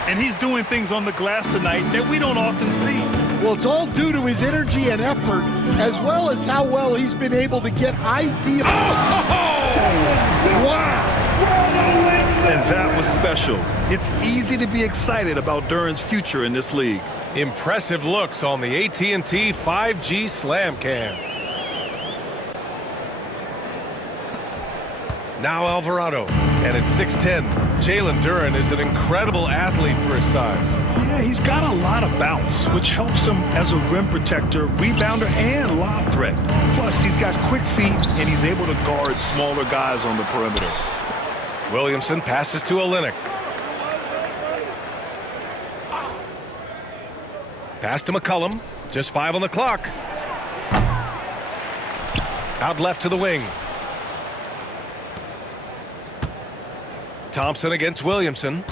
And he's doing things on the glass tonight that we don't often see. Well, it's all due to his energy and effort, as well as how well he's been able to get ideal. Wow! And that was special. It's easy to be excited about Duren's future in this league. Impressive looks on the AT&T 5G Slam Cam. Now Alvarado, and it's 6'10". Jalen Duren is an incredible athlete for his size. Yeah, he's got a lot of bounce, which helps him as a rim protector, rebounder, and lob threat. Plus, he's got quick feet, and he's able to guard smaller guys on the perimeter. Williamson passes to Olynyk. Pass to McCollum. Just 5 on the clock. Out left to the wing. Thompson against Williamson.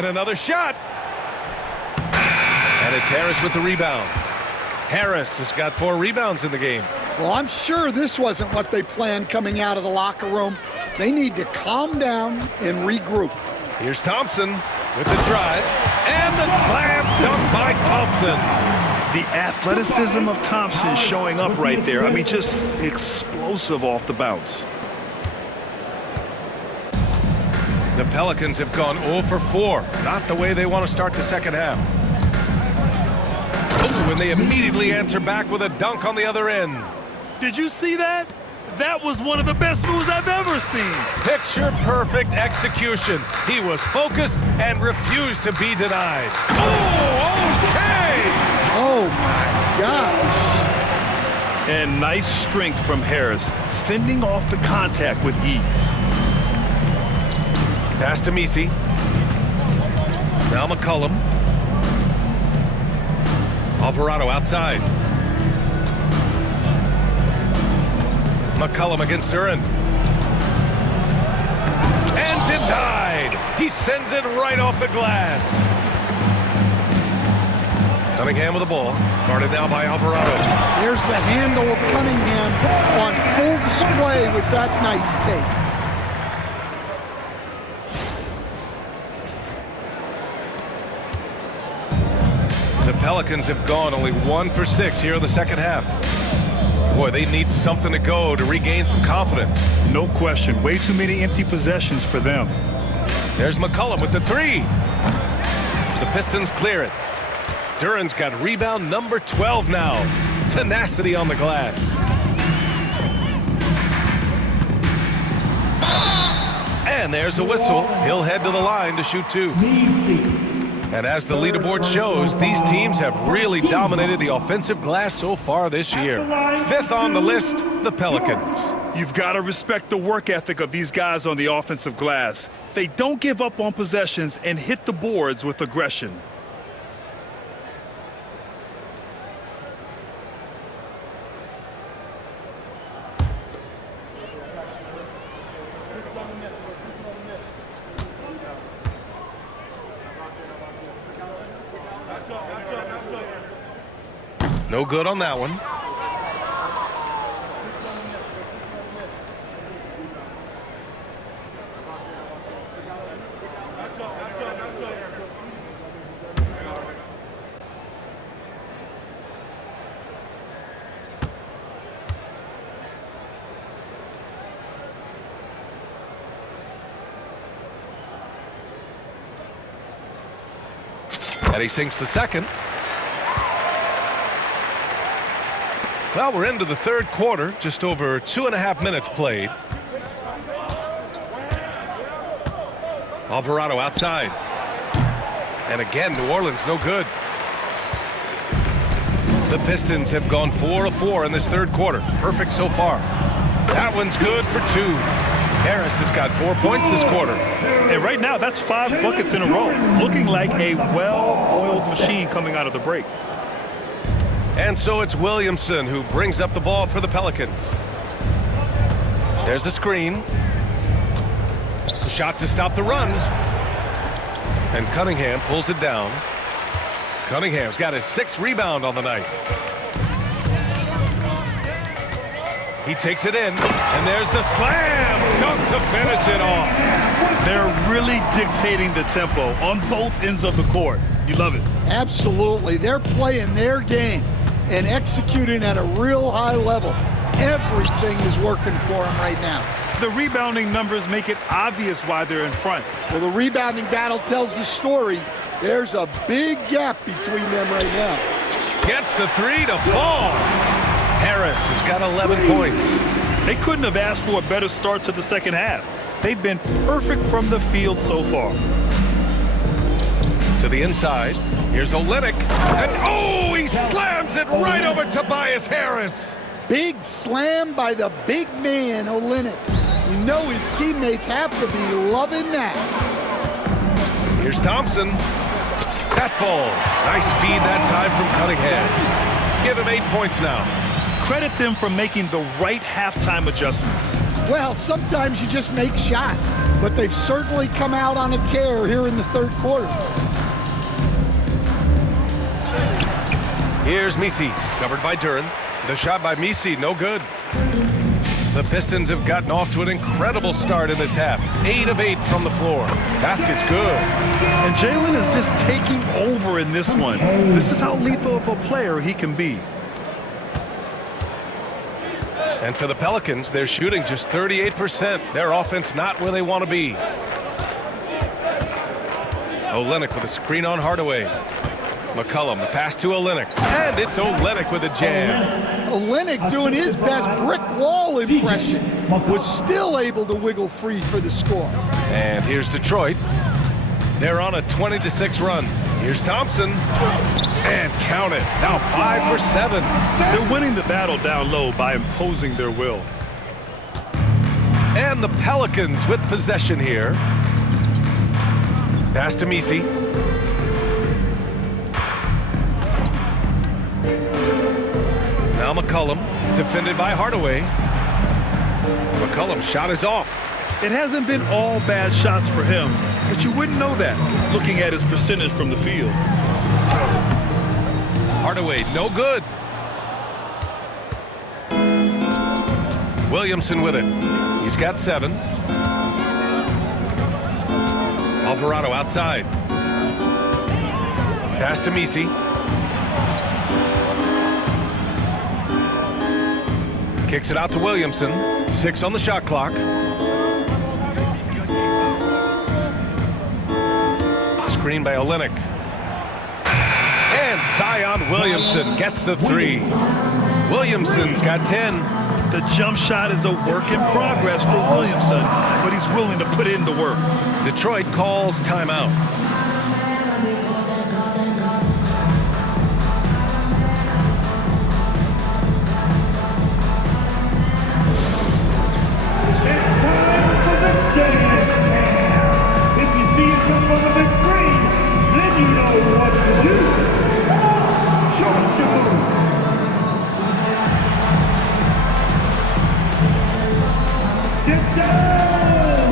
And another shot. And it's Harris with the rebound. Harris has got 4 rebounds in the game. Well, I'm sure this wasn't what they planned coming out of the locker room. They need to calm down and regroup. Here's Thompson with the drive. And the slam dunk by Thompson. The athleticism of Thompson showing up right there. I mean, just explosive off the bounce. The Pelicans have gone 0 for 4. Not the way they want to start the second half. Oh, and they immediately answer back with a dunk on the other end. Did you see that? That was one of the best moves I've ever seen. Picture perfect execution. He was focused and refused to be denied. Oh, okay! Oh, my gosh. And nice strength from Harris, fending off the contact with ease. Pass to Misi. Now McCollum. Alvarado outside. McCollum against Duran. And denied. He sends it right off the glass. Cunningham with the ball. Guarded now by Alvarado. There's the handle of Cunningham on full display with that nice take. The Pelicans have gone only 1 for 6 here in the second half. Boy, they need something to go to regain some confidence. No question. Way too many empty possessions for them. There's McCollum with the 3. The Pistons clear it. Duran's got rebound number 12 now. Tenacity on the glass. And there's a whistle. He'll head to the line to shoot 2. And as the leaderboard shows, these teams have really dominated the offensive glass so far this year. 5th on the list, the Pelicans. You've got to respect the work ethic of these guys on the offensive glass. They don't give up on possessions and hit the boards with aggression. No good on that one. And he sinks the second. Well, we're into the third quarter, just over 2.5 minutes played. Alvarado outside. And again, New Orleans no good. The Pistons have gone 4 of 4 in this third quarter. Perfect so far. That one's good for 2. Harris has got 4 points this quarter. And right now, that's 5 buckets in a row. Looking like a well-oiled machine coming out of the break. And so it's Williamson who brings up the ball for the Pelicans. There's a screen. A shot to stop the run. And Cunningham pulls it down. Cunningham's got his 6th rebound on the night. He takes it in, and there's the slam dunk to finish it off. They're really dictating the tempo on both ends of the court. You love it. Absolutely. They're playing their game and executing at a real high level. Everything is working for them right now. The rebounding numbers make it obvious why they're in front. Well, the rebounding battle tells the story. There's a big gap between them right now. Gets the 3 to fall. Harris has got 11 points. They couldn't have asked for a better start to the second half. They've been perfect from the field so far. To the inside. Here's Olynyk. And oh, he slams it right over Tobias Harris. Big slam by the big man, Olynyk. You know his teammates have to be loving that. Here's Thompson. That falls. Nice feed that time from Cunningham. Give him 8 points now. Credit them for making the right halftime adjustments. Well, sometimes you just make shots, but they've certainly come out on a tear here in the third quarter. Here's Misi, covered by Duren. The shot by Misi, no good. The Pistons have gotten off to an incredible start in this half. 8 of 8 from the floor. Basket's good. And Jalen is just taking over in this one. This is how lethal of a player he can be. And for the Pelicans, they're shooting just 38%. Their offense not where they want to be. Olynyk with a screen on Hardaway. McCollum, the pass to Olynyk. And it's Olynyk with a jam. Olynyk doing his best brick wall impression. Was still able to wiggle free for the score. And here's Detroit. They're on a 20-6 run. Here's Thompson. And count it. Now 5 for 7. They're winning the battle down low by imposing their will. And the Pelicans with possession here. Pass to Misi. Now McCollum, defended by Hardaway. McCollum's shot is off. It hasn't been all bad shots for him, but you wouldn't know that looking at his percentage from the field. Hardaway, no good. Williamson with it. He's got 7. Alvarado outside. Pass to Misi. Kicks it out to Williamson. 6 on the shot clock. Screen by Olynyk. And Zion Williamson gets the 3. Williamson's got 10. The jump shot is a work in progress for Williamson, but he's willing to put in the work. Detroit calls timeout. If you see something on the big screen, then you know what to do. Show us your move. Get down!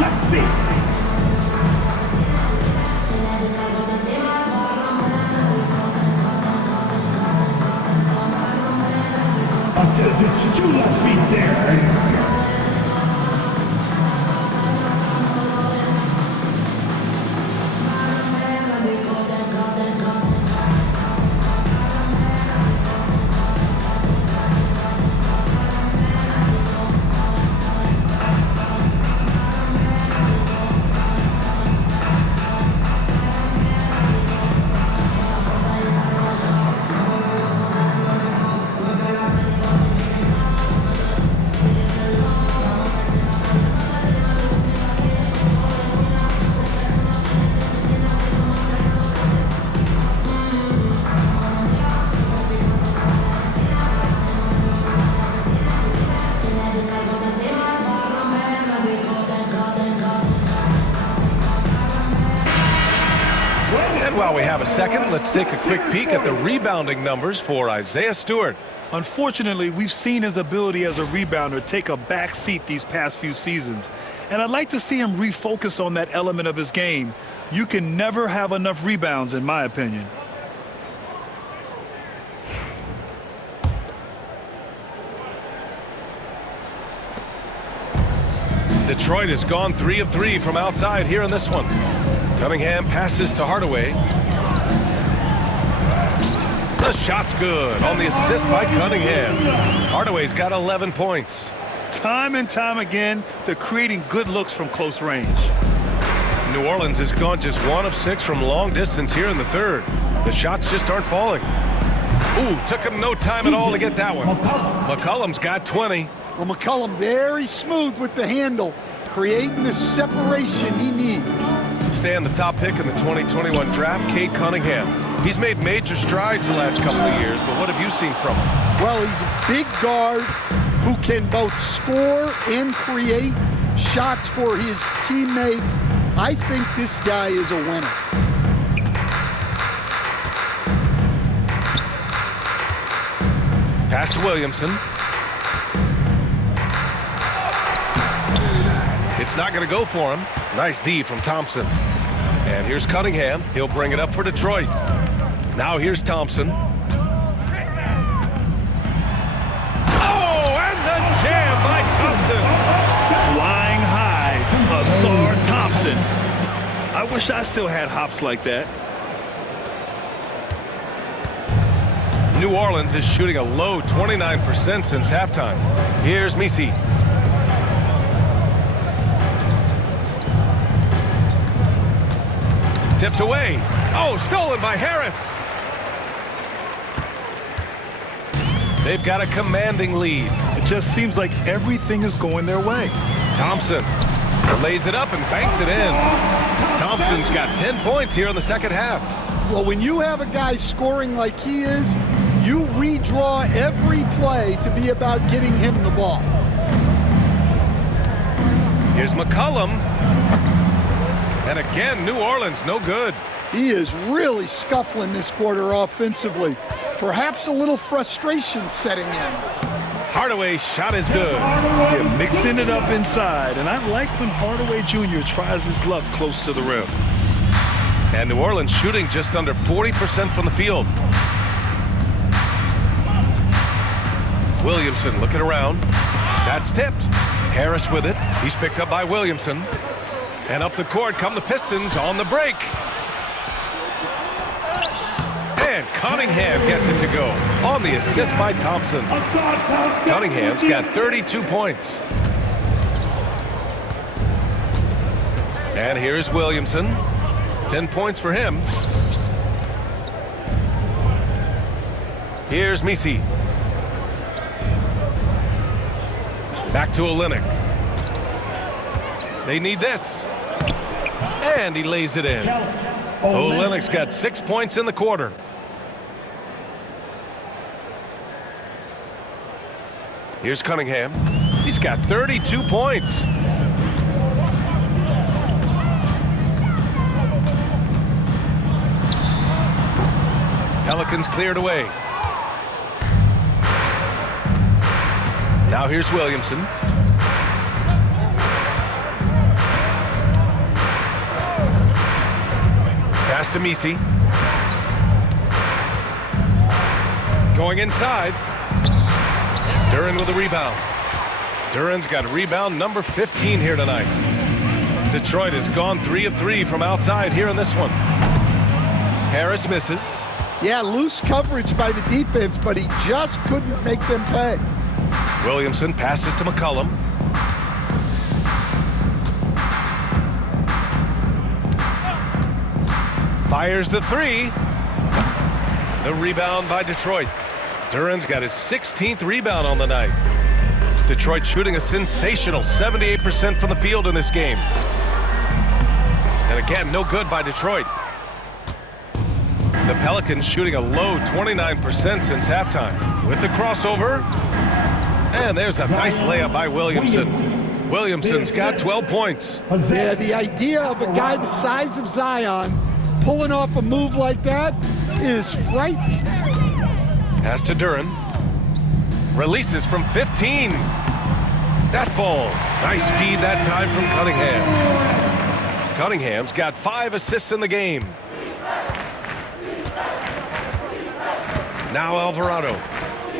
Let's see. Two left feet there. While we have a second, let's take a quick peek at the rebounding numbers for Isaiah Stewart. Unfortunately, we've seen his ability as a rebounder take a back seat these past few seasons. And I'd like to see him refocus on that element of his game. You can never have enough rebounds, in my opinion. Detroit has gone 3 of 3 from outside here in this one. Cunningham passes to Hardaway. The shot's good on the assist by Cunningham. Hardaway's got 11 points. Time and time again, they're creating good looks from close range. New Orleans has gone just 1 of 6 from long distance here in the third. The shots just aren't falling. Ooh, took him no time at all to get that one. McCollum's got 20. Well, McCollum very smooth with the handle, creating the separation he needs. Stay the top pick in the 2021 draft, Cade Cunningham. He's made major strides the last couple of years, but what have you seen from him? Well, he's a big guard who can both score and create shots for his teammates. I think this guy is a winner. Pass to Williamson. It's not going to go for him. Nice D from Thompson. And here's Cunningham. He'll bring it up for Detroit. Now here's Thompson. Oh, and the jam by Thompson. Flying high, Ausar Thompson. I wish I still had hops like that. New Orleans is shooting a low 29% since halftime. Here's Misi. Tipped away. Oh, stolen by Harris. They've got a commanding lead. It just seems like everything is going their way. Thompson lays it up and banks it in. Thompson's got 10 points here in the second half. Well, when you have a guy scoring like he is, you redraw every play to be about getting him the ball. Here's McCollum. And again, New Orleans, no good. He is really scuffling this quarter offensively. Perhaps a little frustration setting in. Hardaway's shot is good. Yeah, mixing it up inside. And I like when Hardaway Jr. tries his luck close to the rim. And New Orleans shooting just under 40% from the field. Williamson looking around. That's tipped. Harris with it. He's picked up by Williamson. And up the court come the Pistons on the break. And Cunningham gets it to go on the assist by Thompson. Cunningham's got 32 points. And here's Williamson. 10 points for him. Here's Misi. Back to Olynyk. They need this. And he lays it in. Olynyk's got 6 points in the quarter. Here's Cunningham. He's got 32 points. Pelicans cleared away. Now here's Williamson. Pass to Misi. Going inside. Duren with a rebound. Duren's got rebound number 15 here tonight. Detroit has gone 3 of 3 from outside here in this one. Harris misses. Yeah, loose coverage by the defense, but he just couldn't make them pay. Williamson passes to McCollum. Fires the three. The rebound by Detroit. Duren's got his 16th rebound on the night. Detroit shooting a sensational 78% from the field in this game. And again, no good by Detroit. The Pelicans shooting a low 29% since halftime. With the crossover. And there's a nice layup by Williamson. Williamson's got 12 points. Yeah, the idea of a guy the size of Zion pulling off a move like that is frightening. Pass to Duren. Releases from 15. That falls. Nice feed that time from Cunningham. Cunningham's got 5 assists in the game. Now Alvarado.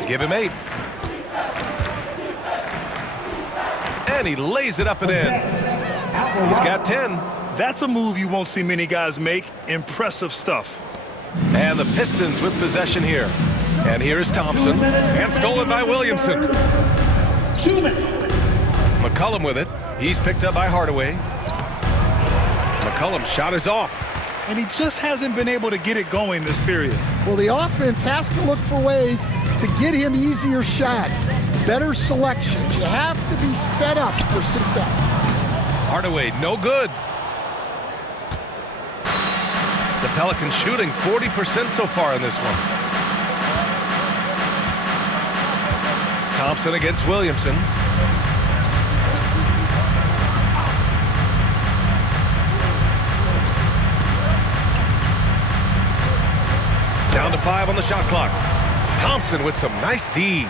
Give him 8. And he lays it up and in. He's got 10. That's a move you won't see many guys make. Impressive stuff. And the Pistons with possession here. And here's Thompson. And stolen by Williamson. McCollum with it. He's picked up by Hardaway. McCollum's shot is off. And he just hasn't been able to get it going this period. Well, the offense has to look for ways to get him easier shots, better selections. You have to be set up for success. Hardaway, no good. The Pelicans shooting 40% so far in this one. Thompson against Williamson. Down to 5 on the shot clock. Thompson with some nice D.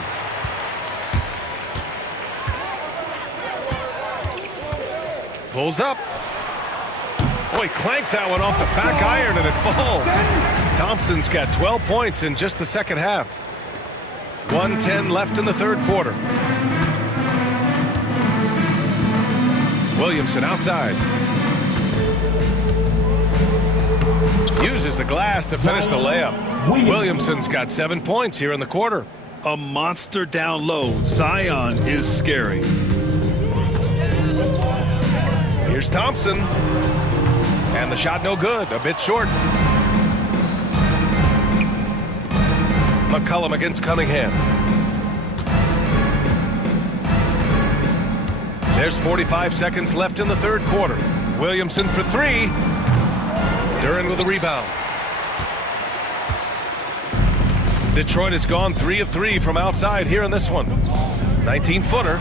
Pulls up. Oh, he clanks that one off the back iron and it falls. Thompson's got 12 points in just the second half. 1:10 left in the third quarter. Williamson outside. Uses the glass to finish the layup. Williamson's got 7 points here in the quarter. A monster down low. Zion is scary. Here's Thompson. And the shot no good, a bit short. McCollum against Cunningham. There's 45 seconds left in the third quarter. Williamson for three. Duren with a rebound. Detroit has gone 3 of 3 from outside here in this one. 19-footer.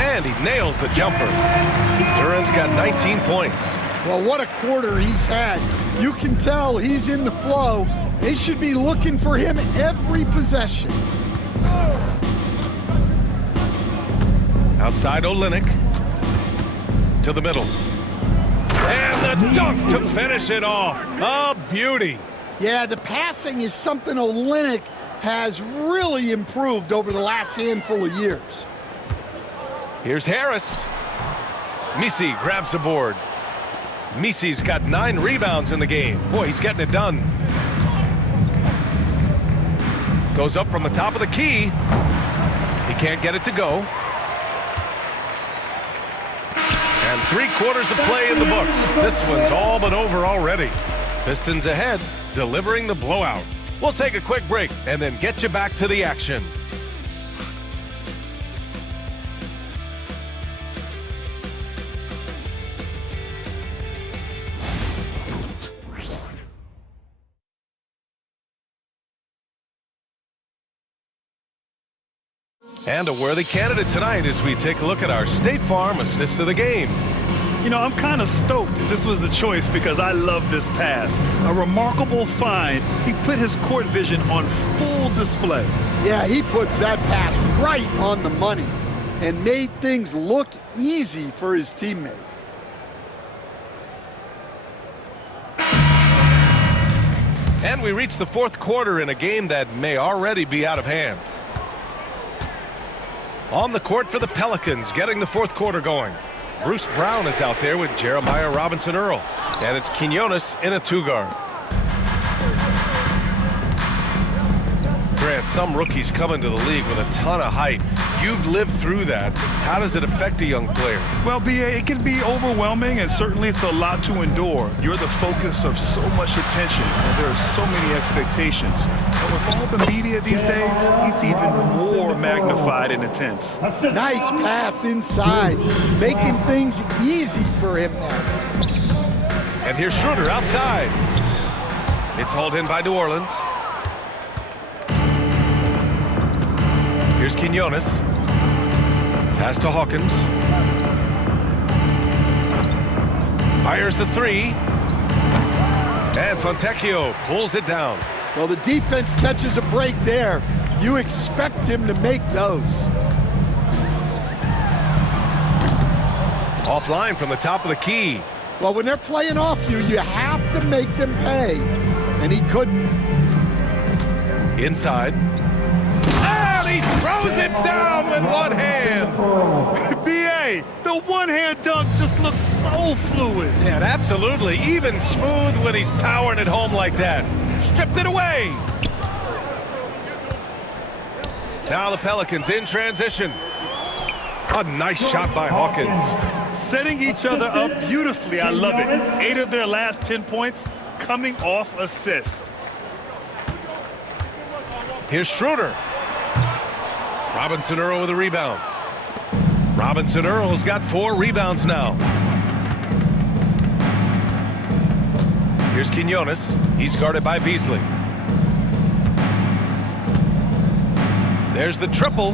And he nails the jumper. Duren's got 19 points. Well, what a quarter he's had. You can tell he's in the flow. They should be looking for him every possession. Outside Olynyk. To the middle. And the dunk to finish it off. A beauty. Yeah, the passing is something Olynyk has really improved over the last handful of years. Here's Harris. Misi grabs the board. Misi's got 9 rebounds in the game. Boy, he's getting it done. Goes up from the top of the key. He can't get it to go. And 3 quarters of play in the books. This one's all but over already. Pistons ahead, delivering the blowout. We'll take a quick break and then get you back to the action. And a worthy candidate tonight as we take a look at our State Farm assist of the game. You know, I'm kind of stoked that this was the choice because I love this pass. A remarkable find. He put his court vision on full display. Yeah, he puts that pass right on the money and made things look easy for his teammate. And we reach the fourth quarter in a game that may already be out of hand. On the court for the Pelicans, getting the fourth quarter going. Bruce Brown is out there with Jeremiah Robinson-Earl. And it's Quinones in a 2-guard. Grant, some rookies come into the league with a ton of height. You've lived through that. How does it affect a young player? Well, B.A., it can be overwhelming, and certainly it's a lot to endure. You're the focus of so much attention, and there are so many expectations. And with all the media these days, it's even more magnified and intense. Nice pass inside, making things easy for him there. And here's Schroeder outside. It's hauled in by New Orleans. Here's Quinones. Pass to Hawkins. Fires the 3. And Fontecchio pulls it down. Well, the defense catches a break there. You expect him to make those. Offline from the top of the key. Well, when they're playing off you, you have to make them pay. And he couldn't. Inside. And he throws it down with one hand. B.A., the one-hand dunk just looks so fluid. Yeah, absolutely. Even smooth when he's powering it home like that. Stripped it away. Now the Pelicans in transition. A nice shot by Hawkins. Setting each other up beautifully. I love it. 8 of their last 10 points coming off assists. Here's Schroeder. Robinson-Earl with a rebound. Robinson-Earl's got 4 rebounds now. Here's Quinones. He's guarded by Beasley. There's the triple.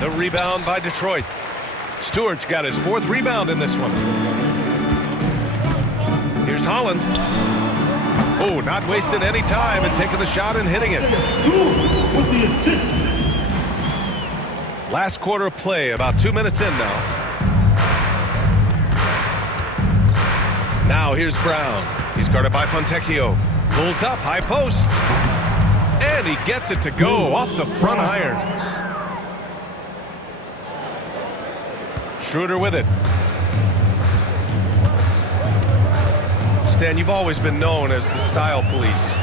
The rebound by Detroit. Stewart's got his 4th rebound in this one. Here's Holland. Oh, not wasting any time and taking the shot and hitting it. With the assist. Last quarter of play, about 2 minutes in now. Now here's Brown. He's guarded by Fontecchio. Pulls up, high post. And he gets it to go off the front iron. Schroeder with it. Stan, you've always been known as the style police.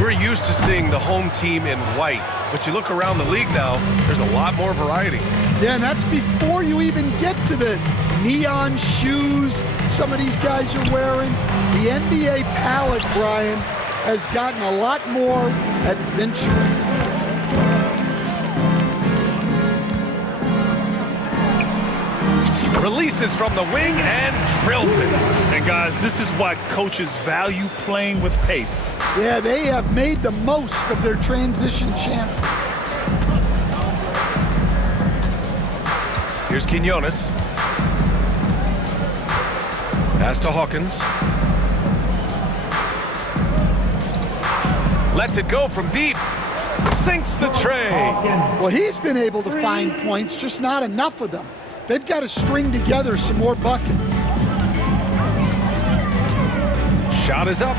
We're used to seeing the home team in white, but you look around the league now, there's a lot more variety. Yeah, and that's before you even get to the neon shoes some of these guys are wearing. The NBA palette, Brian, has gotten a lot more adventurous. Releases from the wing and drills it. And guys, this is why coaches value playing with pace. Yeah, they have made the most of their transition chances. Here's Quinones. Pass to Hawkins. Lets it go from deep. Sinks the tray. Well, he's been able to find points, just not enough of them. They've got to string together some more buckets. Shot is up.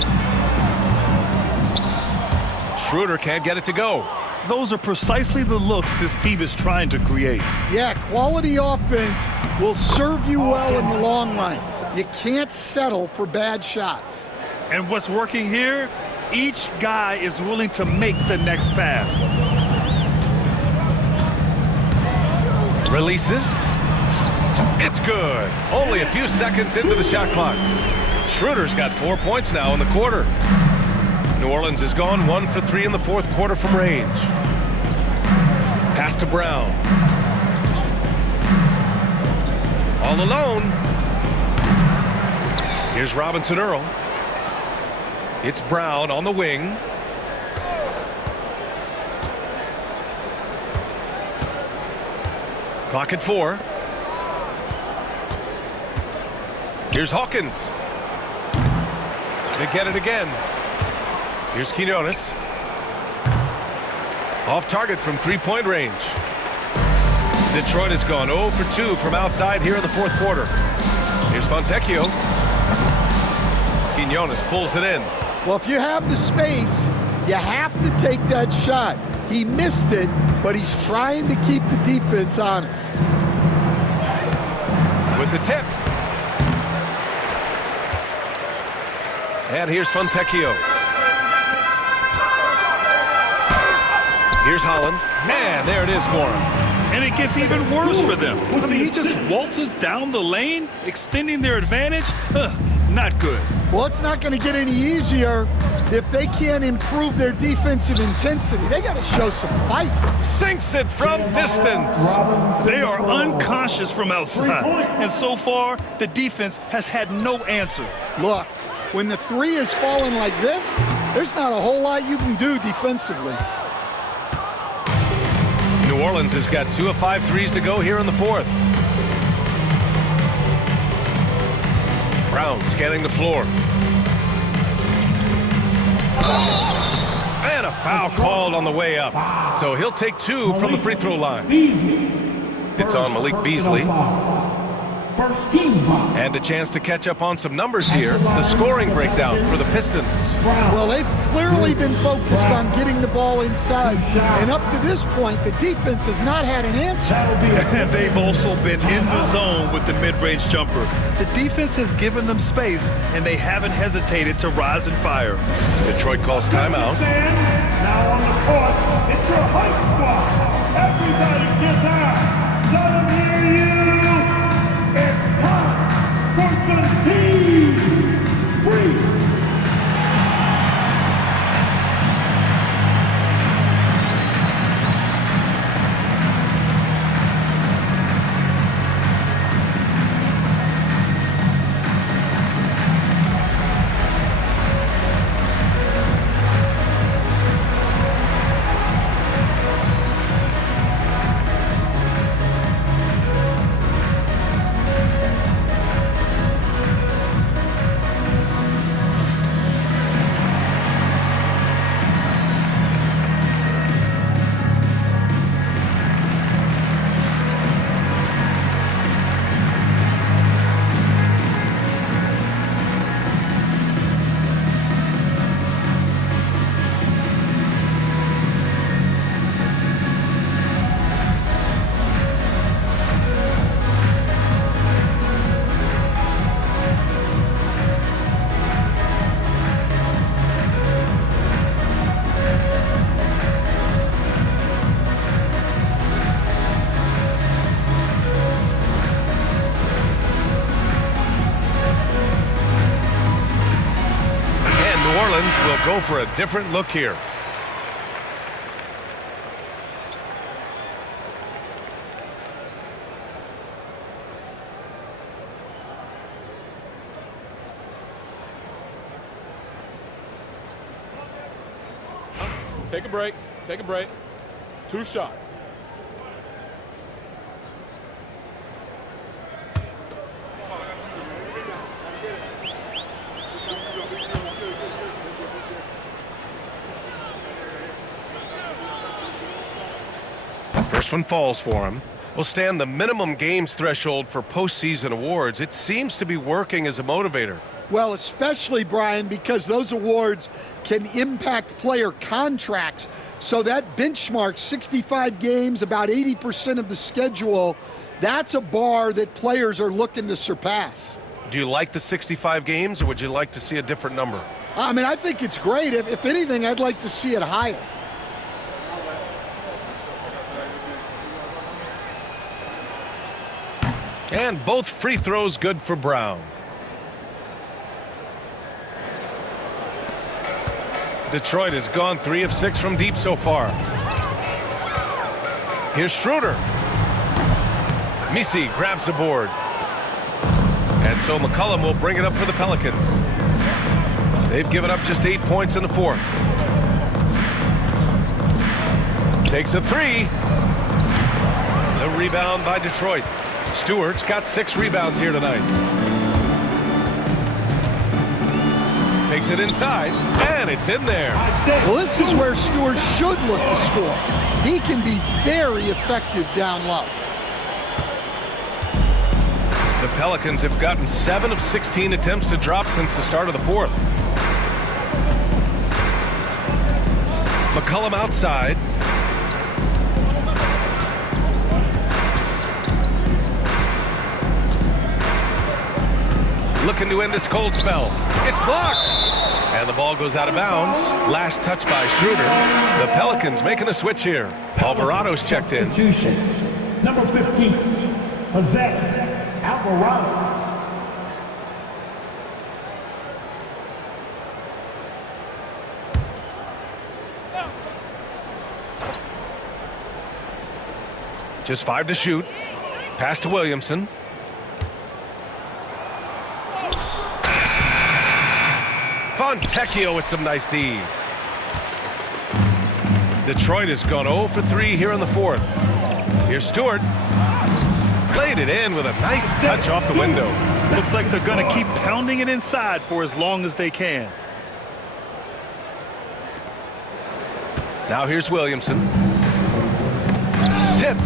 Schroeder can't get it to go. Those are precisely the looks this team is trying to create. Yeah, quality offense will serve you well in the long run. You can't settle for bad shots. And what's working here? Each guy is willing to make the next pass. Releases. It's good. Only a few seconds into the shot clock. Schroeder's got 4 points now in the quarter. New Orleans has gone 1 for 3 in the fourth quarter from range. Pass to Brown. All alone. Here's Robinson Earl. It's Brown on the wing. Clock at 4. Here's Hawkins. They get it again. Here's Quinones. Off target from three-point range. Detroit has gone 0 for 2 from outside here in the fourth quarter. Here's Fontecchio. Quinones pulls it in. Well, if you have the space, you have to take that shot. He missed it, but he's trying to keep the defense honest. With the tip. And here's Fontecchio. Here's Holland. And there it is for him. And it gets even worse for them. I mean, he just waltzes down the lane, extending their advantage. Not good. Well, it's not going to get any easier if they can't improve their defensive intensity. They got to show some fight. Sinks it from distance. They are unconscious from outside. And so far, the defense has had no answer. Look, when the three is falling like this, there's not a whole lot you can do defensively. New Orleans has got 2 of 5 threes to go here in the fourth. Brown scanning the floor. And a foul called on the way up. So he'll take 2 from the free throw line. It's on Malik Beasley. First team foul. And a chance to catch up on some numbers here. The scoring breakdown for the Pistons. Well, they've clearly been focused on getting the ball inside. And up to this point, the defense has not had an answer. And they've also been in the zone with the mid-range jumper. The defense has given them space, and they haven't hesitated to rise and fire. Detroit calls timeout. Now on the court, it's your hype squad. Everybody get down. Let them hear you. It's time for some team free. go for a different look here. Take a break. Take a break. 2 shots. First one falls for him. Will stand the minimum games threshold for postseason awards. It seems to be working as a motivator. Well, especially, Brian, because those awards can impact player contracts. So that benchmark, 65 games, about 80% of the schedule, that's a bar that players are looking to surpass. Do you like the 65 games, or would you like to see a different number? I mean, I think it's great. If anything, I'd like to see it higher. And both free throws good for Brown. Detroit has gone 3 of 6 from deep so far. Here's Schroeder. Misi grabs the board. And so McCollum will bring it up for the Pelicans. They've given up just 8 points in the 4th. Takes a 3. The rebound by Detroit. Stewart's got 6 rebounds here tonight. Takes it inside, and it's in there. Well, this is where Stewart should look to score. He can be very effective down low. The Pelicans have gotten 7 of 16 attempts to drop since the start of the 4th. McCollum outside. Looking to end this cold spell. It's blocked. And the ball goes out of bounds. Last touch by Schroeder. The Pelicans making a switch here. Alvarado's checked in. Number 15, Jose Alvarado. Just 5 to shoot. Pass to Williamson. Fontecchio with some nice D. Detroit has gone 0 for 3 here in the 4th. Here's Stewart. Played it in with a nice touch off the window. Looks like they're going to keep pounding it inside for as long as they can. Now here's Williamson. Tipped.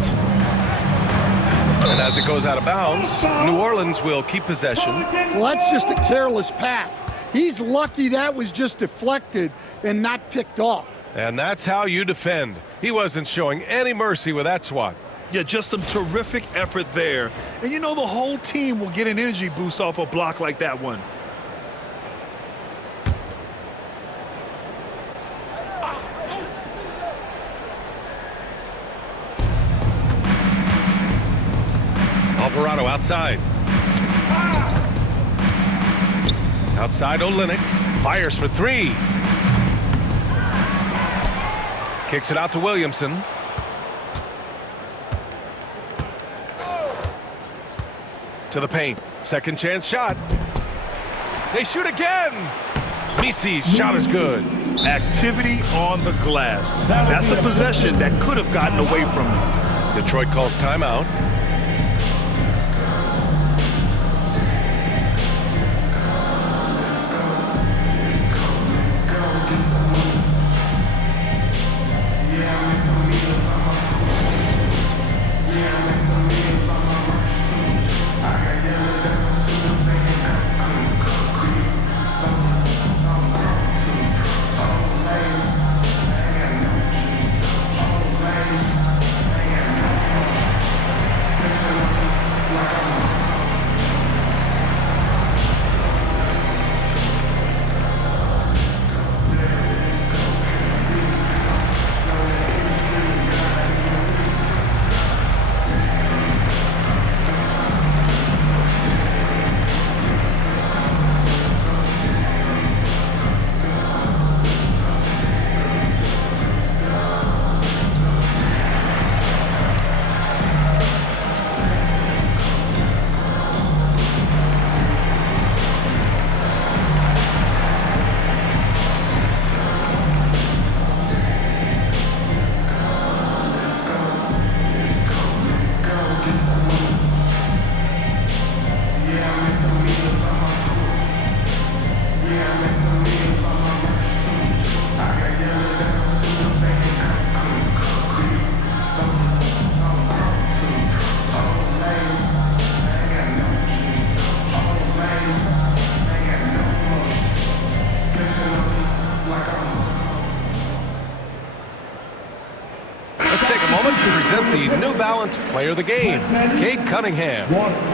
And as it goes out of bounds, New Orleans will keep possession. Well, that's just a careless pass. He's lucky that was just deflected and not picked off. And that's how you defend. He wasn't showing any mercy with that swat. Yeah, just some terrific effort there. And you know the whole team will get an energy boost off a block like that one. Alvarado outside. Outside Olynyk. Fires for 3. Kicks it out to Williamson. To the paint. Second chance shot. They shoot again. Misi's shot is good. Activity on the glass. That's a possession that could have gotten away from him. Detroit calls timeout. the New Balance Player of the Game, Cade Cunningham.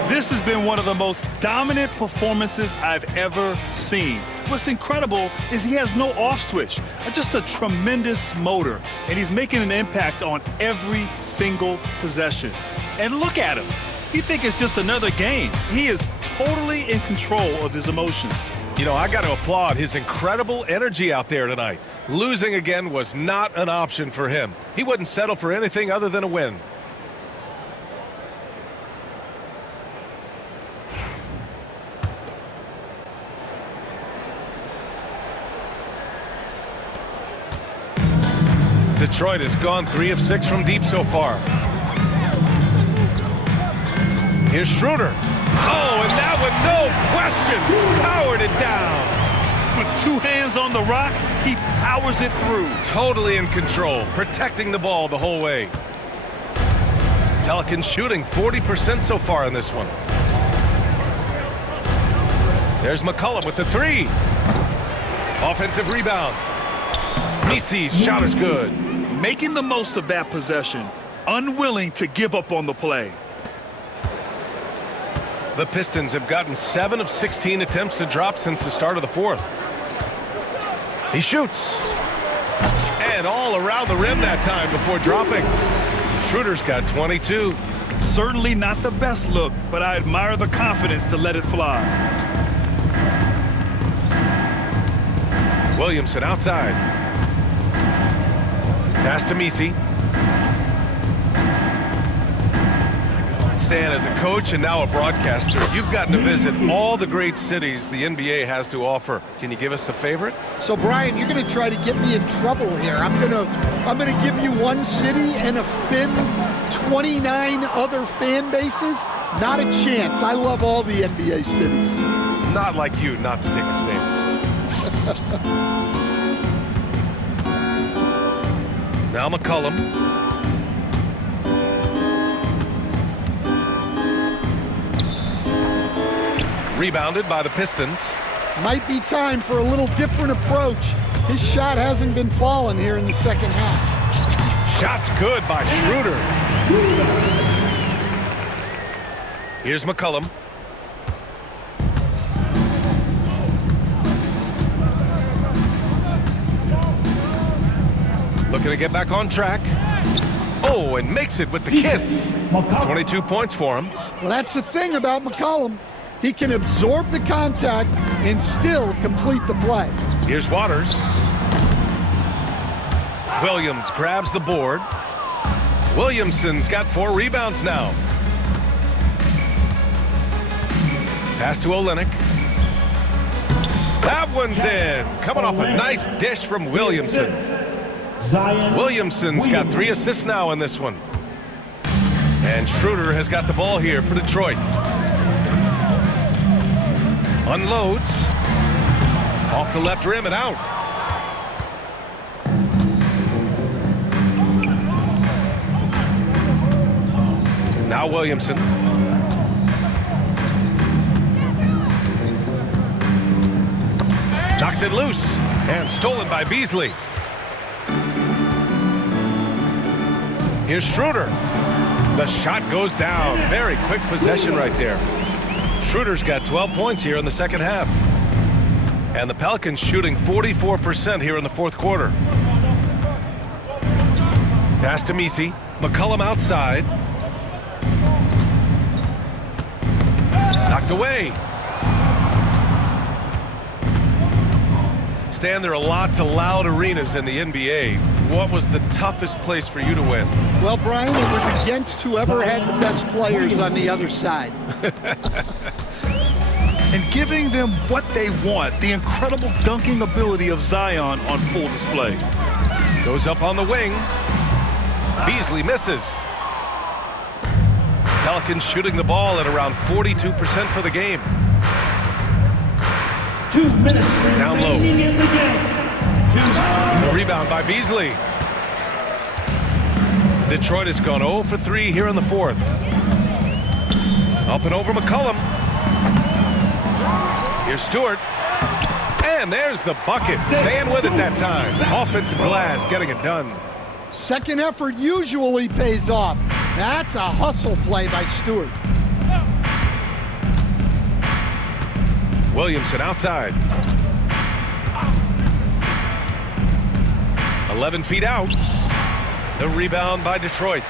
This has been one of the most dominant performances I've ever seen. What's incredible is he has no off switch, just a tremendous motor, and he's making an impact on every single possession. And look at him. You think it's just another game. He is totally in control of his emotions. You know, I got to applaud his incredible energy out there tonight. Losing again was not an option for him. He wouldn't settle for anything other than a win. Detroit has gone 3 of 6 from deep so far. Here's Schroeder. Oh, and that one, no question, powered it down. With 2 hands on the rock, he powers it through. Totally in control, protecting the ball the whole way. Pelicans shooting 40% so far in this one. There's McCollum with the 3. Offensive rebound. Misi's shot is good. Making the most of that possession, unwilling to give up on the play. The Pistons have gotten 7 of 16 attempts to drop since the start of the 4th. He shoots. And all around the rim that time before dropping. Schroeder's got 22. Certainly not the best look, but I admire the confidence to let it fly. Williamson outside. Pass to Misi. Stan, as a coach and now a broadcaster, you've gotten to visit all the great cities the NBA has to offer. Can you give us a favorite? So, Brian, you're going to try to get me in trouble here. I'm going to give you one city and offend 29 other fan bases. Not a chance. I love all the NBA cities. Not like you not to take a stance. Now McCollum. Rebounded by the Pistons. Might be time for a little different approach. His shot hasn't been falling here in the second half. Shot's good by Schroeder. Here's McCollum. Looking to get back on track. Oh, and makes it with the kiss. 22 points for him. Well, that's the thing about McCollum. He can absorb the contact and still complete the play. Here's Waters. Williams grabs the board. Williamson's got 4 rebounds now. Pass to Olynyk. That one's in. Coming off a nice dish from Williamson. Williamson's got 3 assists now in this one. And Schroeder has got the ball here for Detroit. Unloads. Off the left rim and out. Now Williamson. Knocks it loose. And stolen by Beasley. Here's Schroeder. The shot goes down. Very quick possession right there. Schroeder's got 12 points here in the second half. And the Pelicans shooting 44% here in the 4th quarter. Pass to Misi. McCollum outside. Knocked away. Stan, there are lots of loud arenas in the NBA. What was the toughest place for you to win? Well, Brian, it was against whoever had the best players on the other side. And giving them what they want, the incredible dunking ability of Zion on full display. Goes up on the wing. Beasley misses. Pelicans shooting the ball at around 42% for the game. 2 minutes Down low. remaining in the game. The rebound by Beasley. Detroit has gone 0 for 3 here in the 4th. Up and over McCollum. Here's Stewart. And there's the bucket. Staying with it that time. Offensive glass getting it done. Second effort usually pays off. That's a hustle play by Stewart. Williamson outside. 11 feet out. The rebound by Detroit.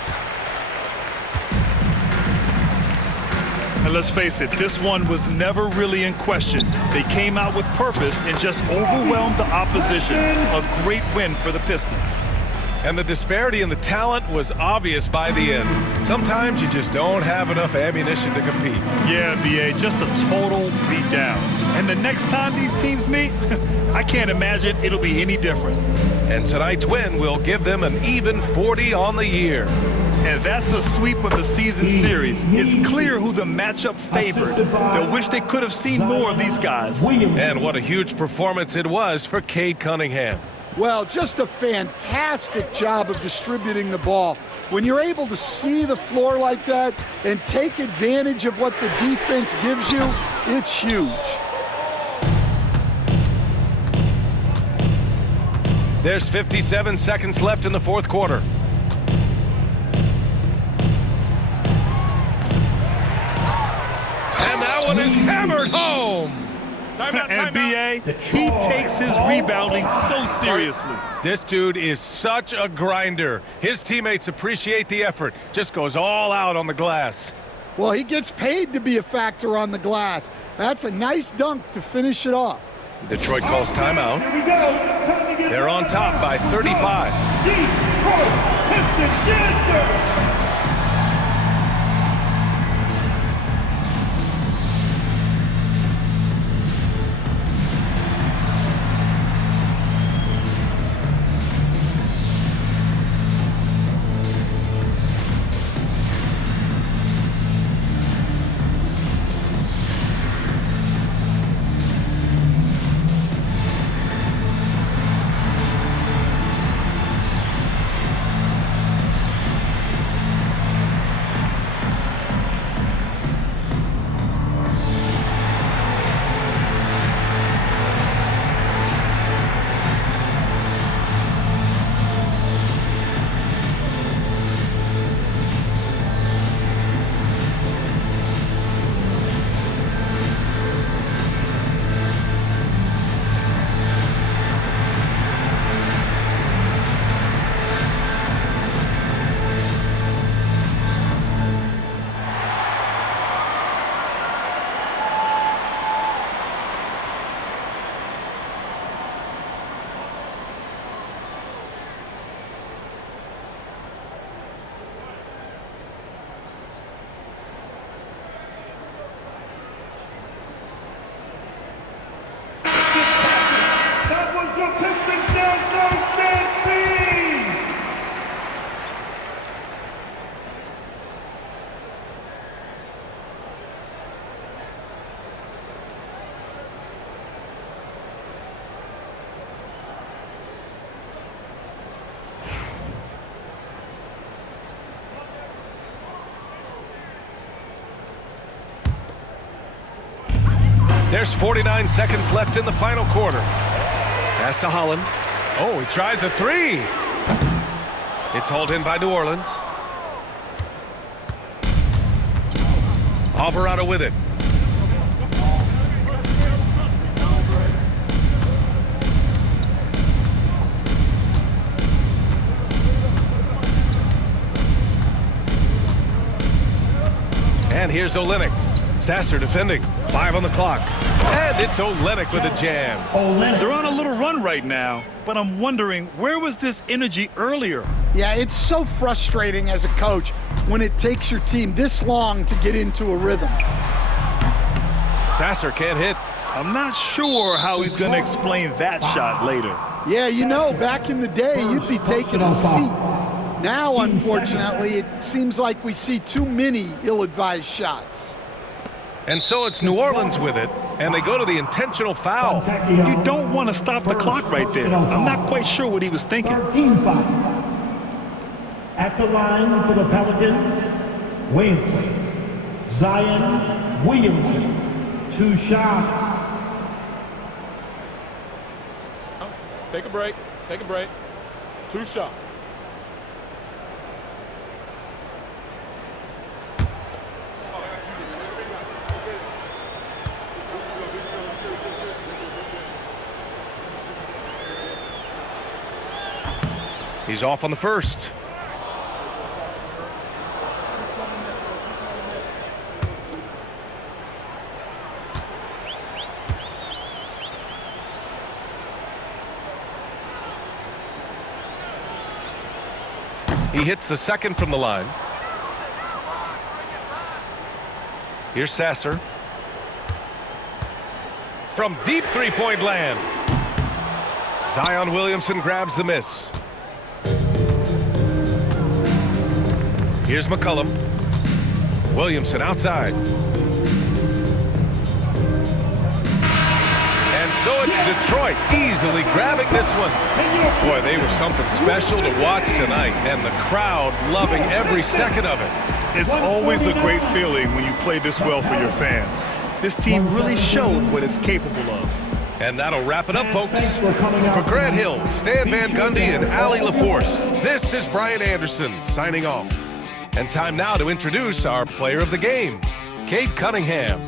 And let's face it, this one was never really in question. They came out with purpose and just overwhelmed the opposition. A great win for the Pistons. And the disparity in the talent was obvious by the end. Sometimes you just don't have enough ammunition to compete. Yeah, B.A., just a total beatdown. And the next time these teams meet, I can't imagine it'll be any different. And tonight's win will give them an even 40 on the year. And that's a sweep of the season series. It's clear who the matchup favored. They'll wish they could have seen more of these guys. And what a huge performance it was for Cade Cunningham. Well, just a fantastic job of distributing the ball. When you're able to see the floor like that and take advantage of what the defense gives you, it's huge. There's 57 seconds left in the fourth quarter. And that one is hammered home. And B.A., he takes his rebounding so seriously. This dude is such a grinder. His teammates appreciate the effort. Just goes all out on the glass. Well, he gets paid to be a factor on the glass. That's a nice dunk to finish it off. Detroit calls timeout. They're on top by 35. Detroit Pistons dancer. Pistons dancer Stan Steve! There's 49 seconds left in the final quarter. Pass to Holland. Oh, he tries a three. It's hauled in by New Orleans. Alvarado with it. And here's Olynyk. Sasser defending. 5 on the clock. And it's Olynyk with a jam. They're on a little run right now, but I'm wondering, where was this energy earlier? Yeah, it's so frustrating as a coach when it takes your team this long to get into a rhythm. Sasser can't hit. I'm not sure how he's going to explain that shot later. Yeah, you know, back in the day, you'd be taking a seat. Now, unfortunately, it seems like we see too many ill-advised shots. And so it's New Orleans with it, and they go to the intentional foul. You don't want to stop the clock right there. I'm not quite sure what he was thinking. 13 foul. At the line for the Pelicans, Williamson. Zion Williamson. 2 shots. Take a break. Take a break. 2 shots. He's off on the first. He hits the second from the line. Here's Sasser. From deep three-point land. Zion Williamson grabs the miss. Here's McCollum. Williamson outside. And so it's Detroit easily grabbing this one. Boy, they were something special to watch tonight, and the crowd loving every second of it. It's always a great feeling when you play this well for your fans. This team really showed what it's capable of. And that'll wrap it up, folks. For Grant Hill, Stan Van Gundy, and Allie LaForce, this is Brian Anderson signing off. And time now to introduce our player of the game, Cade Cunningham.